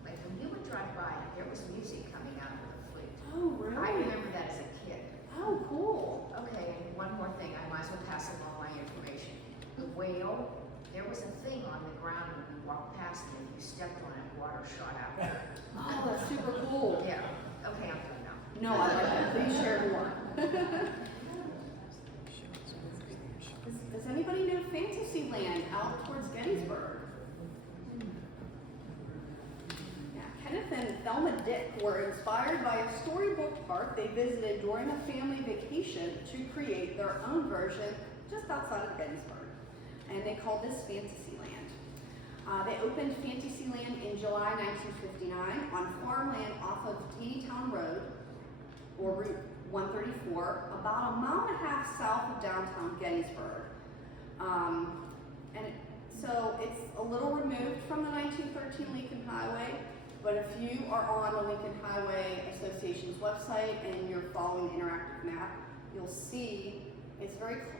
Like when you would drive by, there was music coming out of the flute. Oh, really? I remember that as a kid. Oh, cool. Okay, and one more thing, I might as well pass along my information. The whale, there was a thing on the ground when you walked past it, if you stepped on it, water shot out there. Oh, that's super cool. Yeah, okay, I'm done now. No, I like that. Please share more. Does anybody know Fantasyland out towards Gettysburg? Yeah, Kenneth and Thelma Dick were inspired by a storybook park they visited during a family vacation to create their own version just outside of Gettysburg. And they called this Fantasyland. They opened Fantasyland in July 1959 on farmland off of Taneytown Road, or Route 134, about a mile and a half south of downtown Gettysburg. So it's a little removed from the 1913 Lincoln Highway, but if you are on the Lincoln Highway Association's website and you're following the interactive map, you'll see it's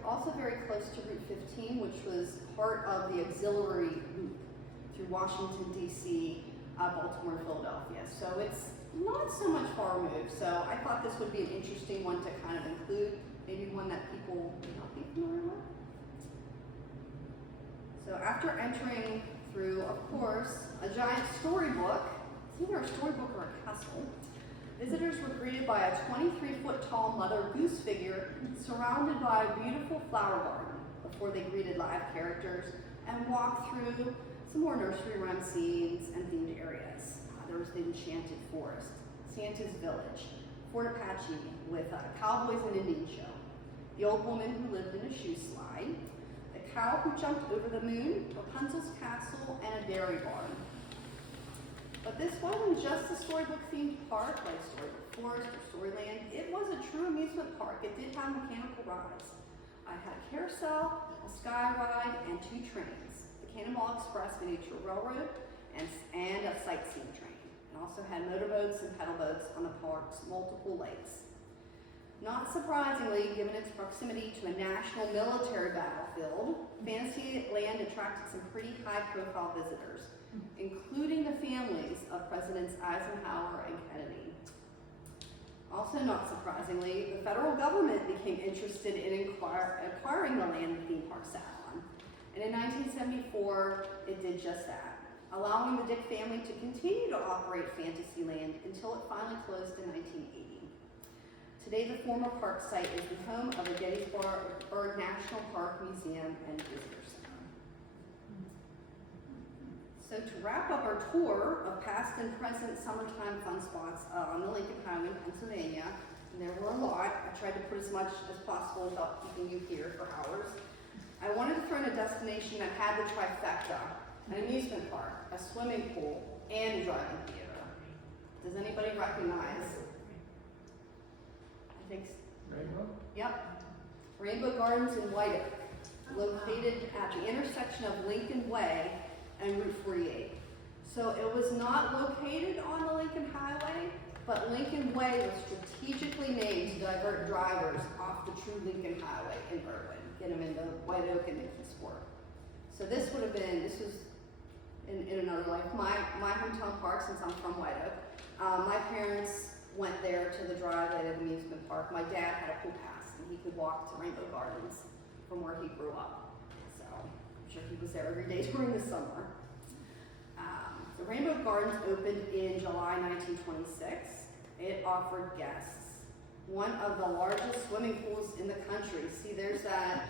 also very close to Route 15, which was part of the auxiliary loop through Washington, D.C., Baltimore, and Philadelphia. So it's not so much far removed. So I thought this would be an interesting one to kind of include, maybe one that people may not be familiar with. So after entering through, of course, a giant storybook, it's either a storybook or a castle, visitors were greeted by a 23-foot tall Mother Goose figure surrounded by a beautiful flower garden before they greeted live characters and walked through some more nursery rhyme scenes and themed areas. Enchanted Forest, Santa's Village, Fort Apache with Cowboys and Indian Show, The Old Woman Who Lived in a Shoe Slide, The Cow Who Jumped Over the Moon, Rapunzel's Castle, and a Dairy Barn. But this wasn't just a storybook themed park like Storybook Forest or Storyland. It was a true amusement park. It did have mechanical rides. I had a carousel, a sky ride, and 2 trains. The Cannonball Express miniature railroad and a sightseeing train. It also had motorboats and pedal boats on the park's multiple lakes. Not surprisingly, given its proximity to a national military battlefield, Fantasyland attracted some pretty high-profile visitors, including the families of Presidents Eisenhower and Kennedy. Also not surprisingly, the federal government became interested in acquiring the land the theme park sat on. And in 1974, it did just that, allowing the Dick family to continue to operate Fantasyland until it finally closed in 1980. Today, the former park site is the home of the Gettysburg National Park Museum and Visitor Center. So to wrap up our tour of past and present summertime fun spots on the Lincoln Highway in Pennsylvania, and there were a lot, I tried to put as much as possible without keeping you here for hours. I wanted to throw in a destination that had the trifecta: an amusement park, a swimming pool, and a drive-in theater. Does anybody recognize? I think. Rainbow? Yep. Rainbow Gardens in White Oak, located at the intersection of Lincoln Way and Route 48. So it was not located on the Lincoln Highway, but Lincoln Way was strategically named to divert drivers off the true Lincoln Highway in Irwin, get them into White Oak and Sport. So this would have been, this was in another life, my hometown park, since I'm from White Oak. My parents went there to the drive-in at amusement park. My dad had a pool pass, and he could walk to Rainbow Gardens from where he grew up. So I'm sure he was there every day during the summer. The Rainbow Gardens opened in July 1926. It offered guests one of the largest swimming pools in the country. See, there's that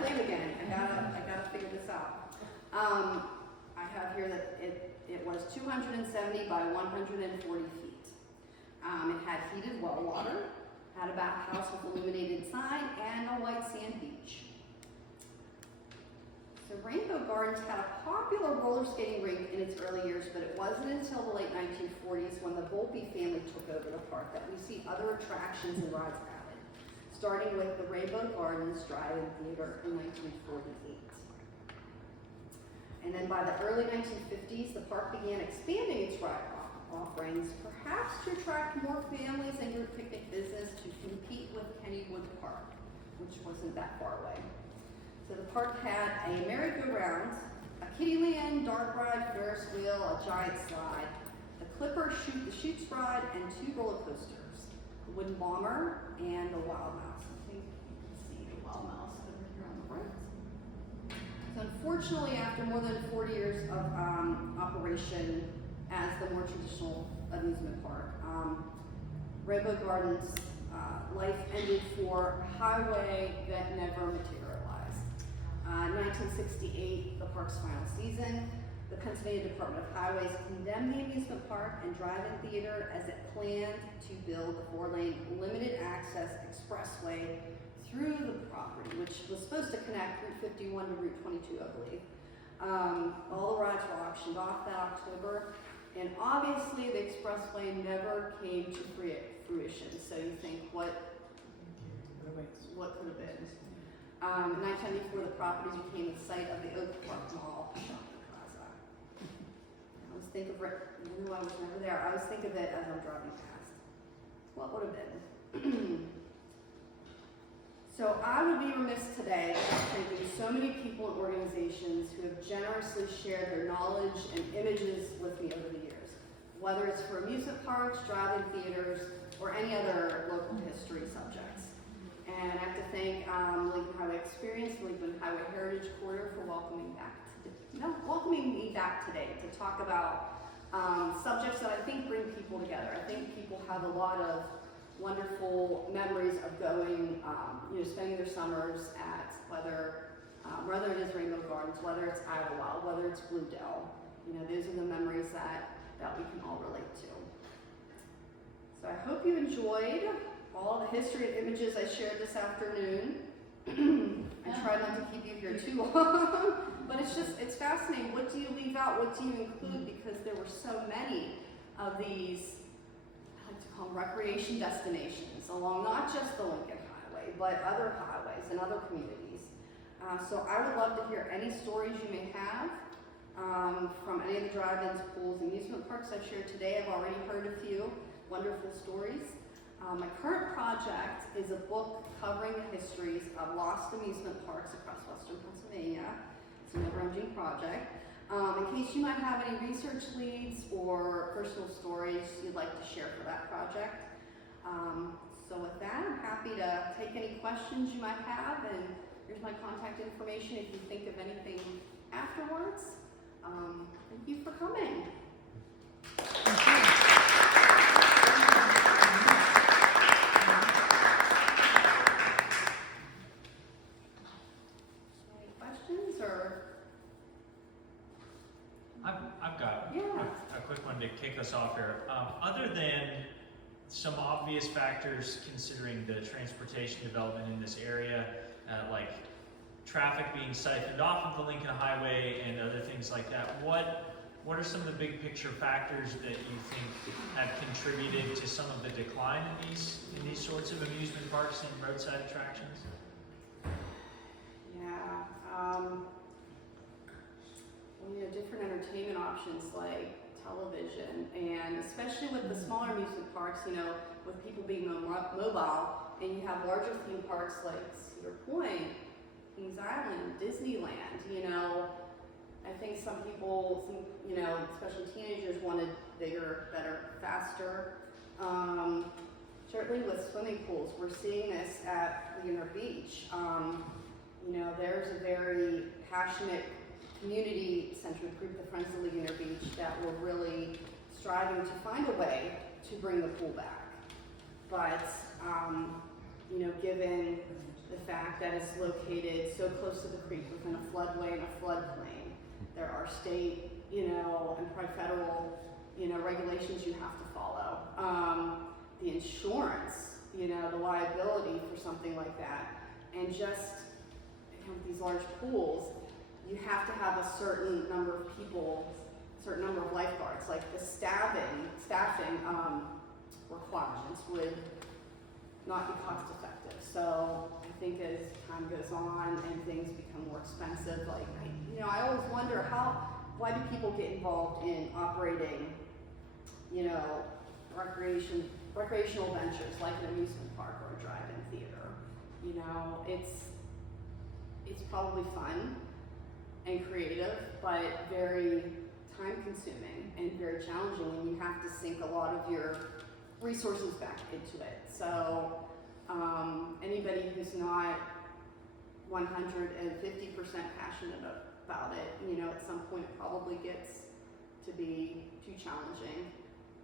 claim again. I gotta figure this out. I have here that it was 270 by 140 feet. It had heated well water, had a bathhouse with illuminated sign, and a white sand beach. So Rainbow Gardens had a popular roller skating rink in its early years, but it wasn't until the late 1940s when the Volpe family took over the park that we see other attractions and rides added, starting with the Rainbow Gardens Drive-In Theater in 1948. And then by the early 1950s, the park began expanding its ride offerings, perhaps to attract more families and your picnic business to compete with Kennywood Park, which wasn't that far away. So the park had a merry-go-round, a Kittyland dark ride, Ferris wheel, a giant slide, the Clipper Chutes ride, and 2 roller coasters, the Wooden Bomber and the Wild Mouse. I think you can see the Wild Mouse over here on the right. So unfortunately, after more than 40 years of operation as the more traditional amusement park, Rainbow Gardens' life ended for a highway that never materialized. In 1968, the park's final season, the Pennsylvania Department of Highways condemned the amusement park and drive-in theater as it planned to build a 4-lane limited access expressway through the property, which was supposed to connect Route 51 to Route 22, I believe. All the rides were auctioned off that October, and obviously the expressway never came to fruition. So you think, what could have been? In 1994, the property became the site of the Oak Park Mall shopping plaza. I always think of it, even though I was never there, I always think of it as I'm driving past. What would have been? So I would be remiss today thanking so many people and organizations who have generously shared their knowledge and images with me over the years, whether it's for amusement parks, drive-in theaters, or any other local history subjects. And I have to thank Lincoln Highway Experience, Lincoln Highway Heritage Quarter for welcoming me back today to talk about subjects that I think bring people together. I think people have a lot of wonderful memories of going, spending their summers at whether it is Rainbow Gardens, whether it's Idlewild, whether it's Blue Dell. Those are the memories that we can all relate to. So I hope you enjoyed all the history and images I shared this afternoon. I try not to keep you here too long, but it's fascinating. What do you leave out? What do you include? Because there were so many of these, I like to call them recreation destinations along not just the Lincoln Highway, but other highways and other communities. So I would love to hear any stories you may have from any of the drive-ins, pools, amusement parks I've shared today. I've already heard a few wonderful stories. My current project is a book covering the histories of lost amusement parks across western Pennsylvania. It's a never-ending project. In case you might have any research leads or personal stories you'd like to share for that project. So with that, I'm happy to take any questions you might have, and here's my contact information if you think of anything afterwards. Thank you for coming. Any questions or? I've got Yeah. a quick one to kick us off here. Other than some obvious factors considering the transportation development in this area, like traffic being siphoned off of the Lincoln Highway and other things like that, what are some of the big picture factors that you think have contributed to some of the decline in these sorts of amusement parks and roadside attractions? Yeah, different entertainment options like television, and especially with the smaller amusement parks, with people being mobile, and you have larger theme parks like Cedar Point, Kings Island, Disneyland, I think some people, especially teenagers, wanted bigger, better, faster. Certainly with swimming pools, we're seeing this at Ligonier Beach. There's a very passionate community-centered group, the Friends of Ligonier Beach, that were really striving to find a way to bring the pool back. But, given the fact that it's located so close to the creek within a floodway and a floodplain, there are state, and probably federal, regulations you have to follow. The insurance, the liability for something like that, and just with these large pools, you have to have a certain number of people, certain number of lifeguards. Like the staffing requirements would not be cost effective. So I think as time goes on and things become more expensive, I always wonder why do people get involved in operating, recreational ventures like an amusement park or a drive-in theater. It's probably fun and creative, but very time-consuming and very challenging when you have to sink a lot of your resources back into it. So anybody who's not 150% passionate about it, at some point it probably gets to be too challenging.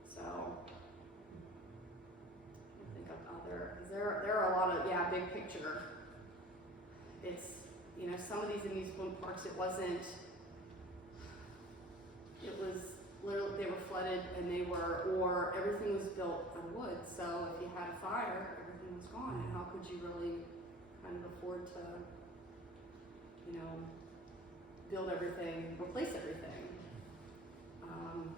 So I think of other, because there are a lot of, big picture. It's, some of these amusement parks, it was literally, they were flooded and or everything was built on wood. So if you had a fire, everything was gone. And how could you really kind of afford to, build everything, replace everything? Trying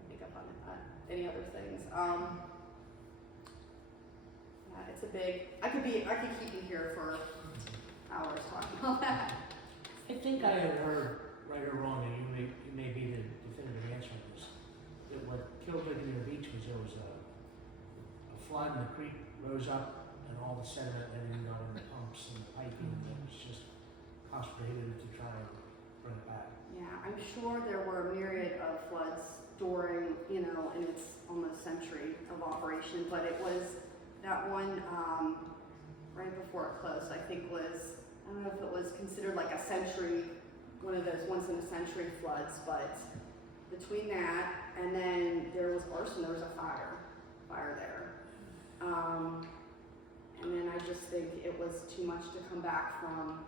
to pick up on any other things. It's a big, I could keep you here for hours talking about that. I think I had heard, right or wrong, and you may be the definitive answer on this, that what killed Ligonier Beach was there was a flood and the creek rose up and all the sediment and then got in the pumps and the piping, and it was just cost prohibitive to try to bring it back. Yeah, I'm sure there were a myriad of floods during, in its almost century of operation, but it was that one right before it closed, I think was, I don't know if it was considered like a century, one of those once in a century floods, but between that and then there was arson, there was a fire there. And then I just think it was too much to come back from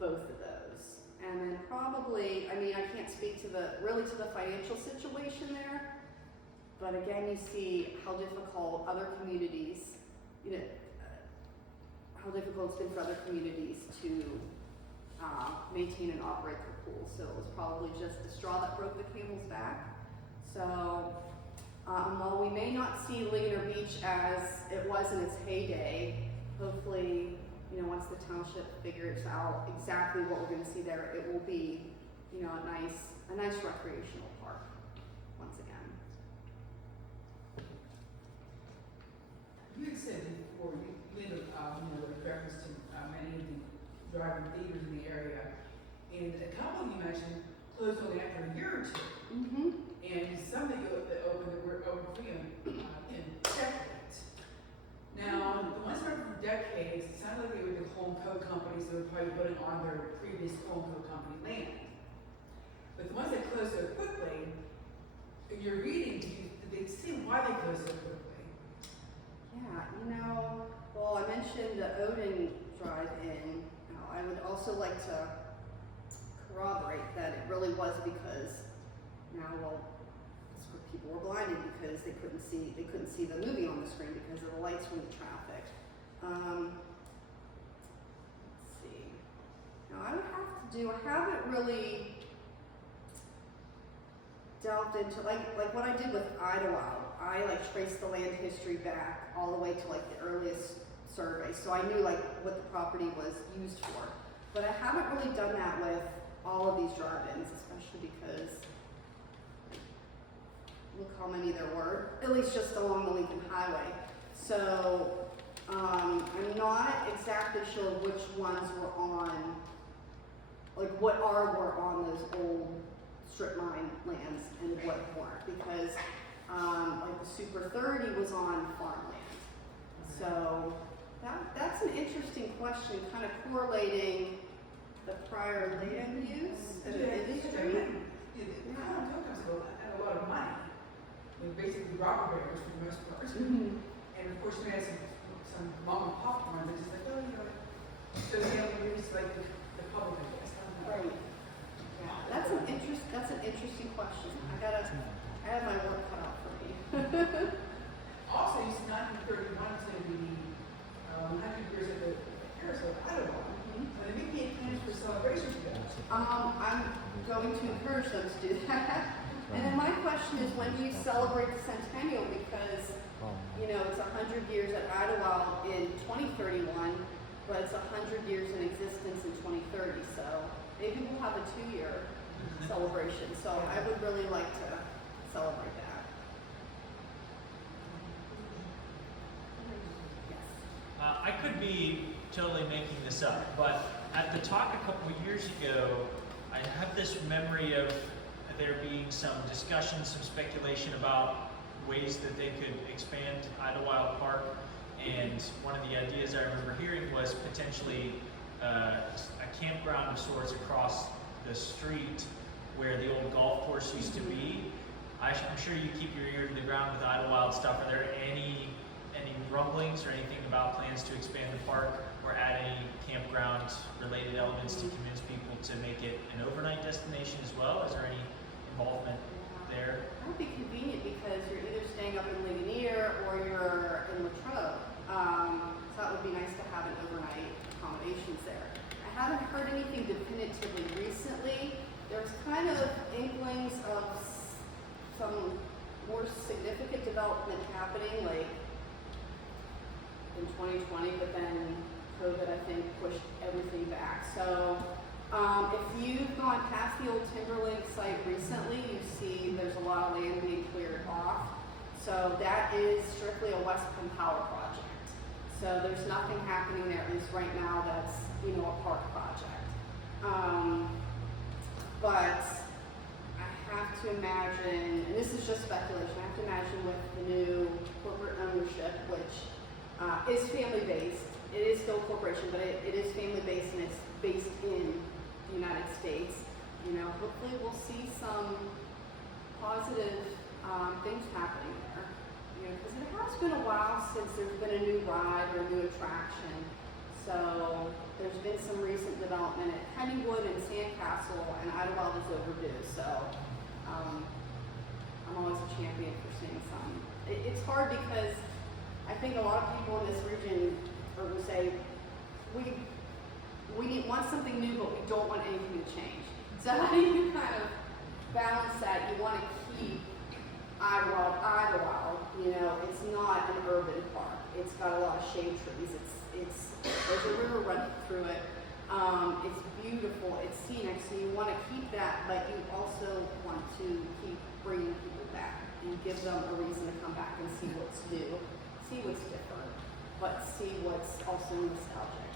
both of those. And then probably, I mean, I can't speak to the financial situation there, but again, you see how difficult other communities, how difficult it's been for other communities to maintain and operate their pools. So it was probably just the straw that broke the camel's back. So while we may not see Ligonier Beach as it was in its heyday, hopefully, once the township figures out exactly what we're going to see there, it will be, a nice recreational park once again. You had said before, you made a reference to many of the drive-in theaters in the area, and a couple you mentioned closed only after a year or two. Mm-hmm. And some that opened that were open for in decades. Now, the ones that were for decades, it sounded like they were the home code companies that were probably putting on their previous home code company land. But the ones that closed so quickly, in your reading, did they see why they closed so quickly? Yeah, well, I mentioned the Odin Drive-In. I would also like to corroborate that it really was because people were blinded because they couldn't see the movie on the screen because of the lights from the traffic. Let's see. Now I haven't really delved into like what I did with Idlewild. I traced the land history back all the way to the earliest survey, so I knew what the property was used for. But I haven't really done that with all of these drive-ins, especially because look how many there were, at least just along the Lincoln Highway. So I'm not exactly sure which ones were on, what were on those old strip mine lands and what weren't, because the Super 30 was on farmland. So that's an interesting question, kind of correlating the prior land use and the industry. The home code companies had a lot of money. Basically robber barons for the most part. Mm-hmm. And of course we had some mom and pop ones that just so we just the public, I guess. Right. Yeah, that's an interesting question. I have my work cut out for me. Also, you see 1931 to the 100 years of the Arizona Idlewild. When they make plans for celebration for that. I'm going to encourage them to do that. And then my question is, when do you celebrate the centennial? Because, it's 100 years at Idlewild in 2031, but it's 100 years in existence in 2030. So maybe we'll have a 2-year celebration. So I would really like to celebrate that. Yes. I could be totally making this up, but at the talk a couple of years ago, I have this memory of there being some discussion, some speculation about ways that they could expand Idlewild Park, and one of the ideas I remember hearing was potentially a campground of sorts across the street where the old golf course used to be. I'm sure you keep your ear to the ground with Idlewild stuff. Are there any rumblings or anything about plans to expand the park or add any campground related elements to convince people to make it an overnight destination as well? Is there any involvement there? That would be convenient because you're either staying up in Ligonier or you're in Latrobe. So that would be nice to have an overnight accommodations there. I haven't heard anything definitively recently. There's kind of inklings of some more significant development happening, like in 2020, but then COVID, I think, pushed everything back. So if you've gone past the old Timberlink site recently, you see there's a lot of land being cleared off. So that is strictly a West Penn Power project. So there's nothing happening there, at least right now, that's, a park project. But I have to imagine, and this is just speculation, I have to imagine with the new corporate ownership, which is family-based. It is still a corporation, but it is family-based and it's based in the United States. Hopefully we'll see some positive things happening there. Because it has been a while since there's been a new ride or a new attraction. So there's been some recent development at Kennywood and Sandcastle Idlewild is overdue, so, I'm always a champion for seeing some. It's hard because I think a lot of people in this region will say, we want something new, but we don't want anything to change. So how do you kind of balance that? You want to keep Idlewild, you know, it's not an urban park. It's got a lot of shade trees. There's a river running through it. It's beautiful. It's scenic. So you want to keep that, but you also want to keep bringing people back and give them a reason to come back and see what's new, see what's different, but see what's also nostalgic.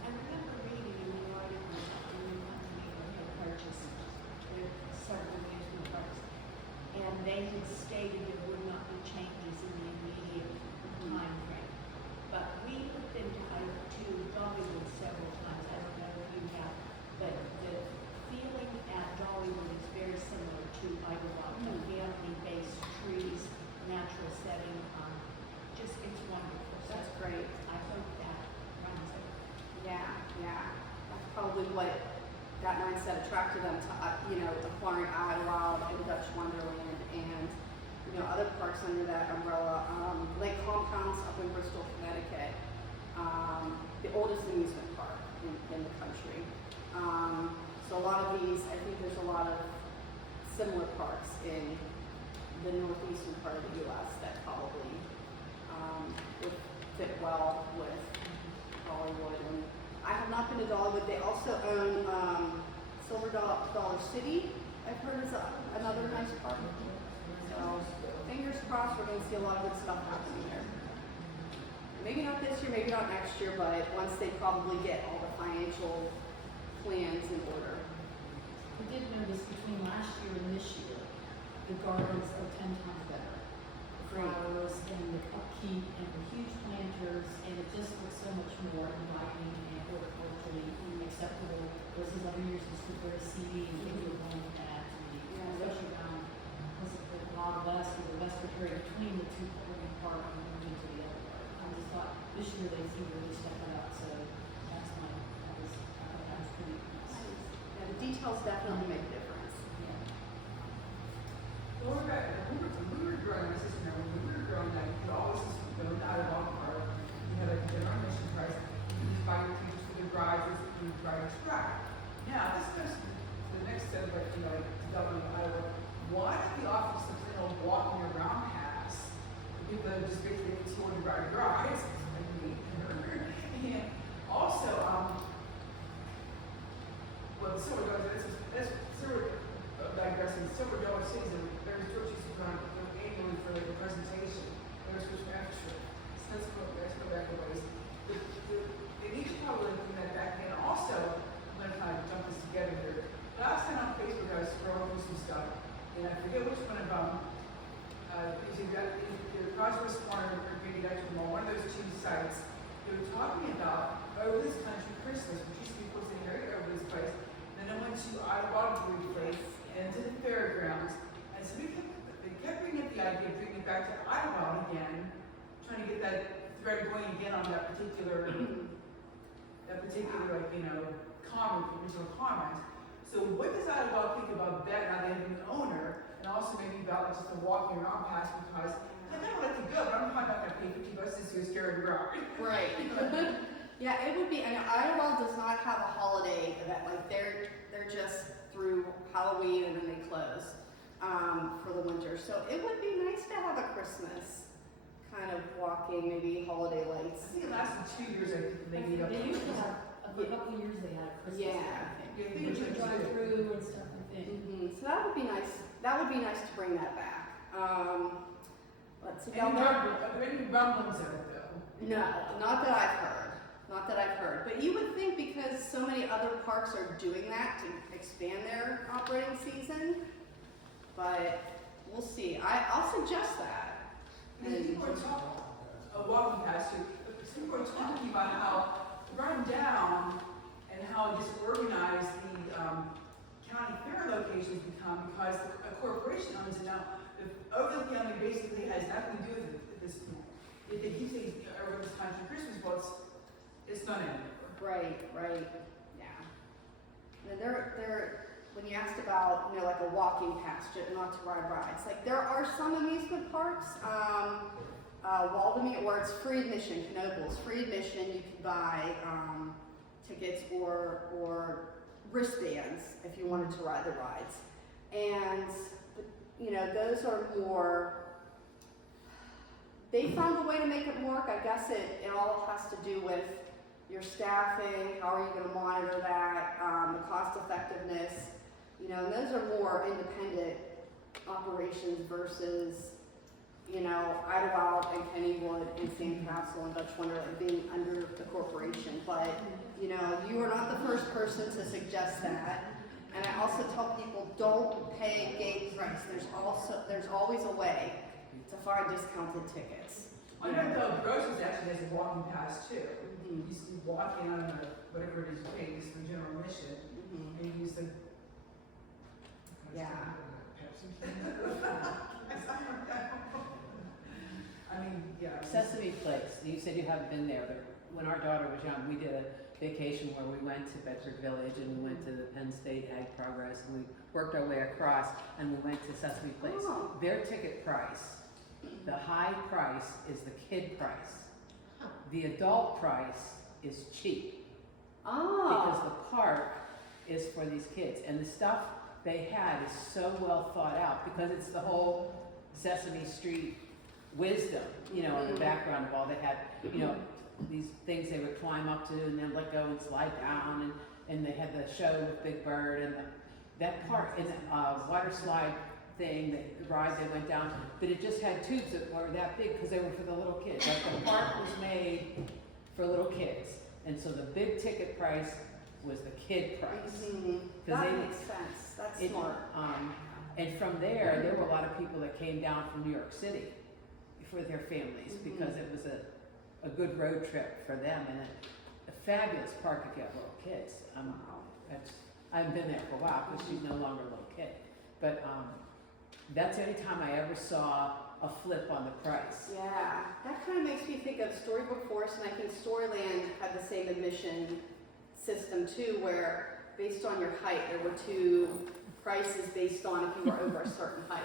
I remember reading in the article that the new company had purchased certain amusement parks, and they had stated there would not be changes in the immediate time frame. But we have been to Dollywood several times. I don't know if you have, but the feeling at Dollywood is very similar to Idlewild. The family-based trees, natural setting, just it's wonderful. So That's great. I hope that runs it. Yeah. That's probably what that mindset attracted them to, acquiring Idlewild and Dutch Wonderland and, other parks under that umbrella. Lake Compounds up in Bristol, Connecticut, the oldest amusement park in the country. So a lot of these, I think there's a lot of similar parks in the northeastern part of the U.S. that probably would fit well with Dollywood. And I have not been to Dollywood. They also own Silver Dollar City, I've heard is another nice park. So fingers crossed we're going to see a lot of good stuff happening there. Maybe not this year, maybe not next year, but once they probably get all the financial plans in order. We did notice between last year and this year, the gardens are 10 times better. The flowers and the upkeep and the huge planters, and it just looks so much more inviting and horticulturally acceptable. Versus other years, it's just very seedy and things were going bad to me, especially around because of the Wild West or the West Prairie between the two park and moving to the other part. I just thought this year they seemed to really step it up, so I thought that was pretty nice. Yeah, the details definitely make a difference. Yeah. Well, when we were growing, my sister and I, when we were growing up, we could always just go out of one park. We had like a general admission price. You just buy your tickets for the rides, you ride your track. Now, this goes to the next step, like, development of Iowa. Why did the office of walking around pass? People that just basically tour to ride rides, like me. And also, well, Silver Dollar, that's Silver, digressing, Silver Dollar Cities, there's church used to run annually for like a presentation. There's which extra. So let's go back a ways. They need to probably bring that back in. Also, I'm going to kind of jump this together here. Last time on Facebook, I was scrolling through some stuff, and I forget which one of them. Either Crosswest Corner or Green Dutch Mall, one of those two sites. They were talking about over this country Christmas, which used to be close to Harry over this place. Then I went to Idlewild Place and to the fairgrounds, and so they kept bringing up the idea of bringing it back to Idlewild again, trying to get that thread going again on that particular original comment. So what does Idlewild think about that now they have an owner, and also maybe about just the walking around pass, because I never like to go, but I'm not going to pay $50 this year scared to ride. Right. Yeah, it would be. I know Idlewild does not have a holiday event. Like they're just through Halloween and then they close for the winter. So it would be nice to have a Christmas kind of walking, maybe holiday lights. I think it lasted 2 years. I think they need up. They used to have, a couple of years they had a Christmas. Yeah. Yeah, I think You it's could drive through and stuff like that. So that would be nice. That would be nice to bring that back. Let's see. Are there any rumblings of it though? No, not that I've heard. Not that I've heard. But you would think because so many other parks are doing that to expand their operating season. But we'll see. I'll suggest that. And people are talking, walking past you, people are talking about how run down and how disorganized the county fair locations become because a corporation owns it now. The Oakland County basically has nothing to do with it at this point. If they keep saying over this country Christmas, well, it's not anymore. Right. Yeah. You know, they're when you asked about, you know, like a walking pass, not to ride rides. Like there are some amusement parks, Waldemere, where it's free admission. Knoble's free admission. You can buy tickets or wristbands if you wanted to ride the rides. And you know, those are more. They found a way to make it work. I guess it all has to do with your staffing. How are you going to monitor that? The cost effectiveness. You know, and those are more independent operations versus, you know, Idlewild and Kennywood and Sandcastle and Dutch Wonderland being under the corporation. But, you know, you are not the first person to suggest that. And I also tell people, don't pay gate price. There's always a way to find discounted tickets. I know the groceries actually has a walking pass too. Mhm. You walk in on whatever it is you pay, it's the general admission, Mhm. and you use the. Yeah. I mean, yeah. Sesame Place, you said you haven't been there, but when our daughter was young, we did a vacation where we went to Bedford Village and we went to the Penn State Ag Progress and we worked our way across and we went to Sesame Place. Oh. Their ticket price, the high price is the kid price. The adult price is cheap because Oh. the park is for these kids and the stuff they had is so well thought out because it's the whole Sesame Street wisdom, you know, in the background of all they had, you know, these things they would climb up to and then let go and slide down and they had the show with Big Bird and that part in the water slide thing, the ride they went down, but it just had tubes that were that big because they were for the little kids. Like the park was made for little kids and so the big ticket price was the kid price. Mhm. Because That they- makes sense. That's It, smart. and from there were a lot of people that came down from New York City for their families because it was a good road trip for them and a fabulous park if you have little kids. I haven't been there for a while because she's no longer a little kid. But that's the only time I ever saw a flip on the price. Yeah, that kind of makes me think of Storybook Forest, and I think Storyland had the same admission system too, where based on your height, there were two prices based on if you were over a certain height.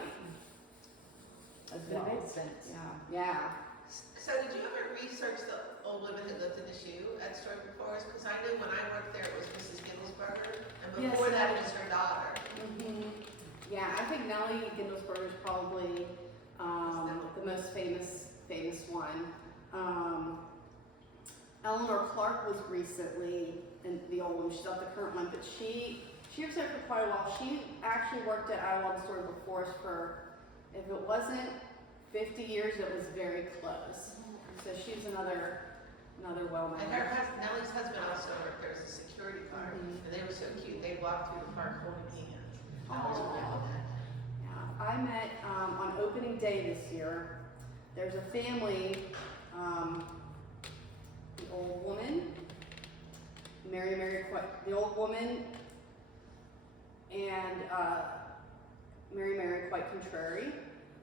As That well. makes sense. Yeah. So did you ever research the old women that lived in the shoe at Storybook Forest? Because I knew when I worked there, it was Mrs. Gittelsberger, and Yes, before that, that- it was her daughter. Yeah, I think Nellie Gindelsberger is probably the most famous one. Eleanor Clark was recently in the old one. She's not the current one, but she was there for quite a while. She actually worked at Idlewild Storybook Forest for, if it wasn't 50 years, it was very close. So she's another well-known. And Nellie's husband also worked there as a security guard, and they were so cute. They walked through the park holding hands. That was Aw. really Yeah, I met on opening day this year. There's a family, the old woman, the old woman, and Mary quite contrary,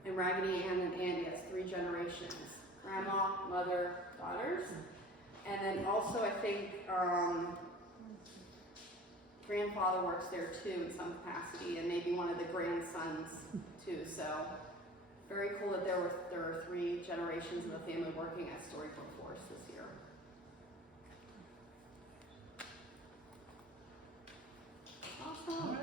and Raggedy Ann and Andy. That's 3 generations: grandma, mother, daughters, and then also I think grandfather works there too in some capacity, and maybe one of the grandsons too. So very cool that there are 3 generations of the family working at Storybook Forest this year. Awesome.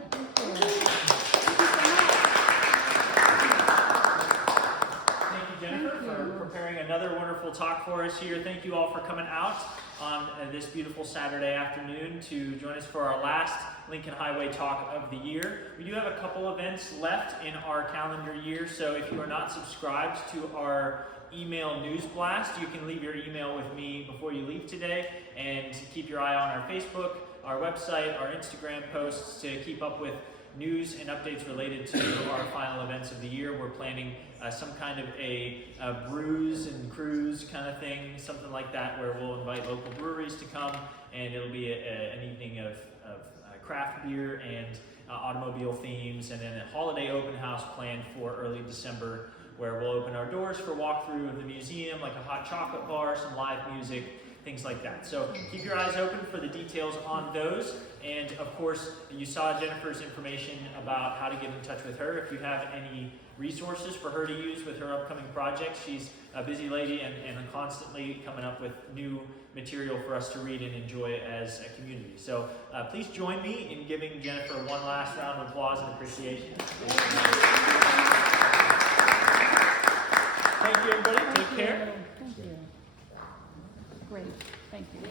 Thank you Jennifer, Thank for you. preparing another wonderful talk for us here. Thank you all for coming out on this beautiful Saturday afternoon to join us for our last Lincoln Highway Talk of the year. We do have a couple events left in our calendar year, so if you are not subscribed to our email news blast, you can leave your email with me before you leave today, and keep your eye on our Facebook, our website, our Instagram posts to keep up with news and updates related to our final events of the year. We're planning some kind of a brews and cruise kind of thing, something like that, where we'll invite local breweries to come, and it'll be an evening of craft beer and automobile themes, and then a holiday open house planned for early December, where we'll open our doors for walkthrough of the museum, like a hot chocolate bar, some live music, things like that. So keep your eyes open for the details on those. And of course, you saw Jennifer's information about how to get in touch with her. If you have any resources for her to use with her upcoming projects, she's a busy lady and constantly coming up with new material for us to read and enjoy as a community. So please join me in giving Jennifer one last round of applause and appreciation. Thank you, everybody. Take care. Thank you. Great, thank you.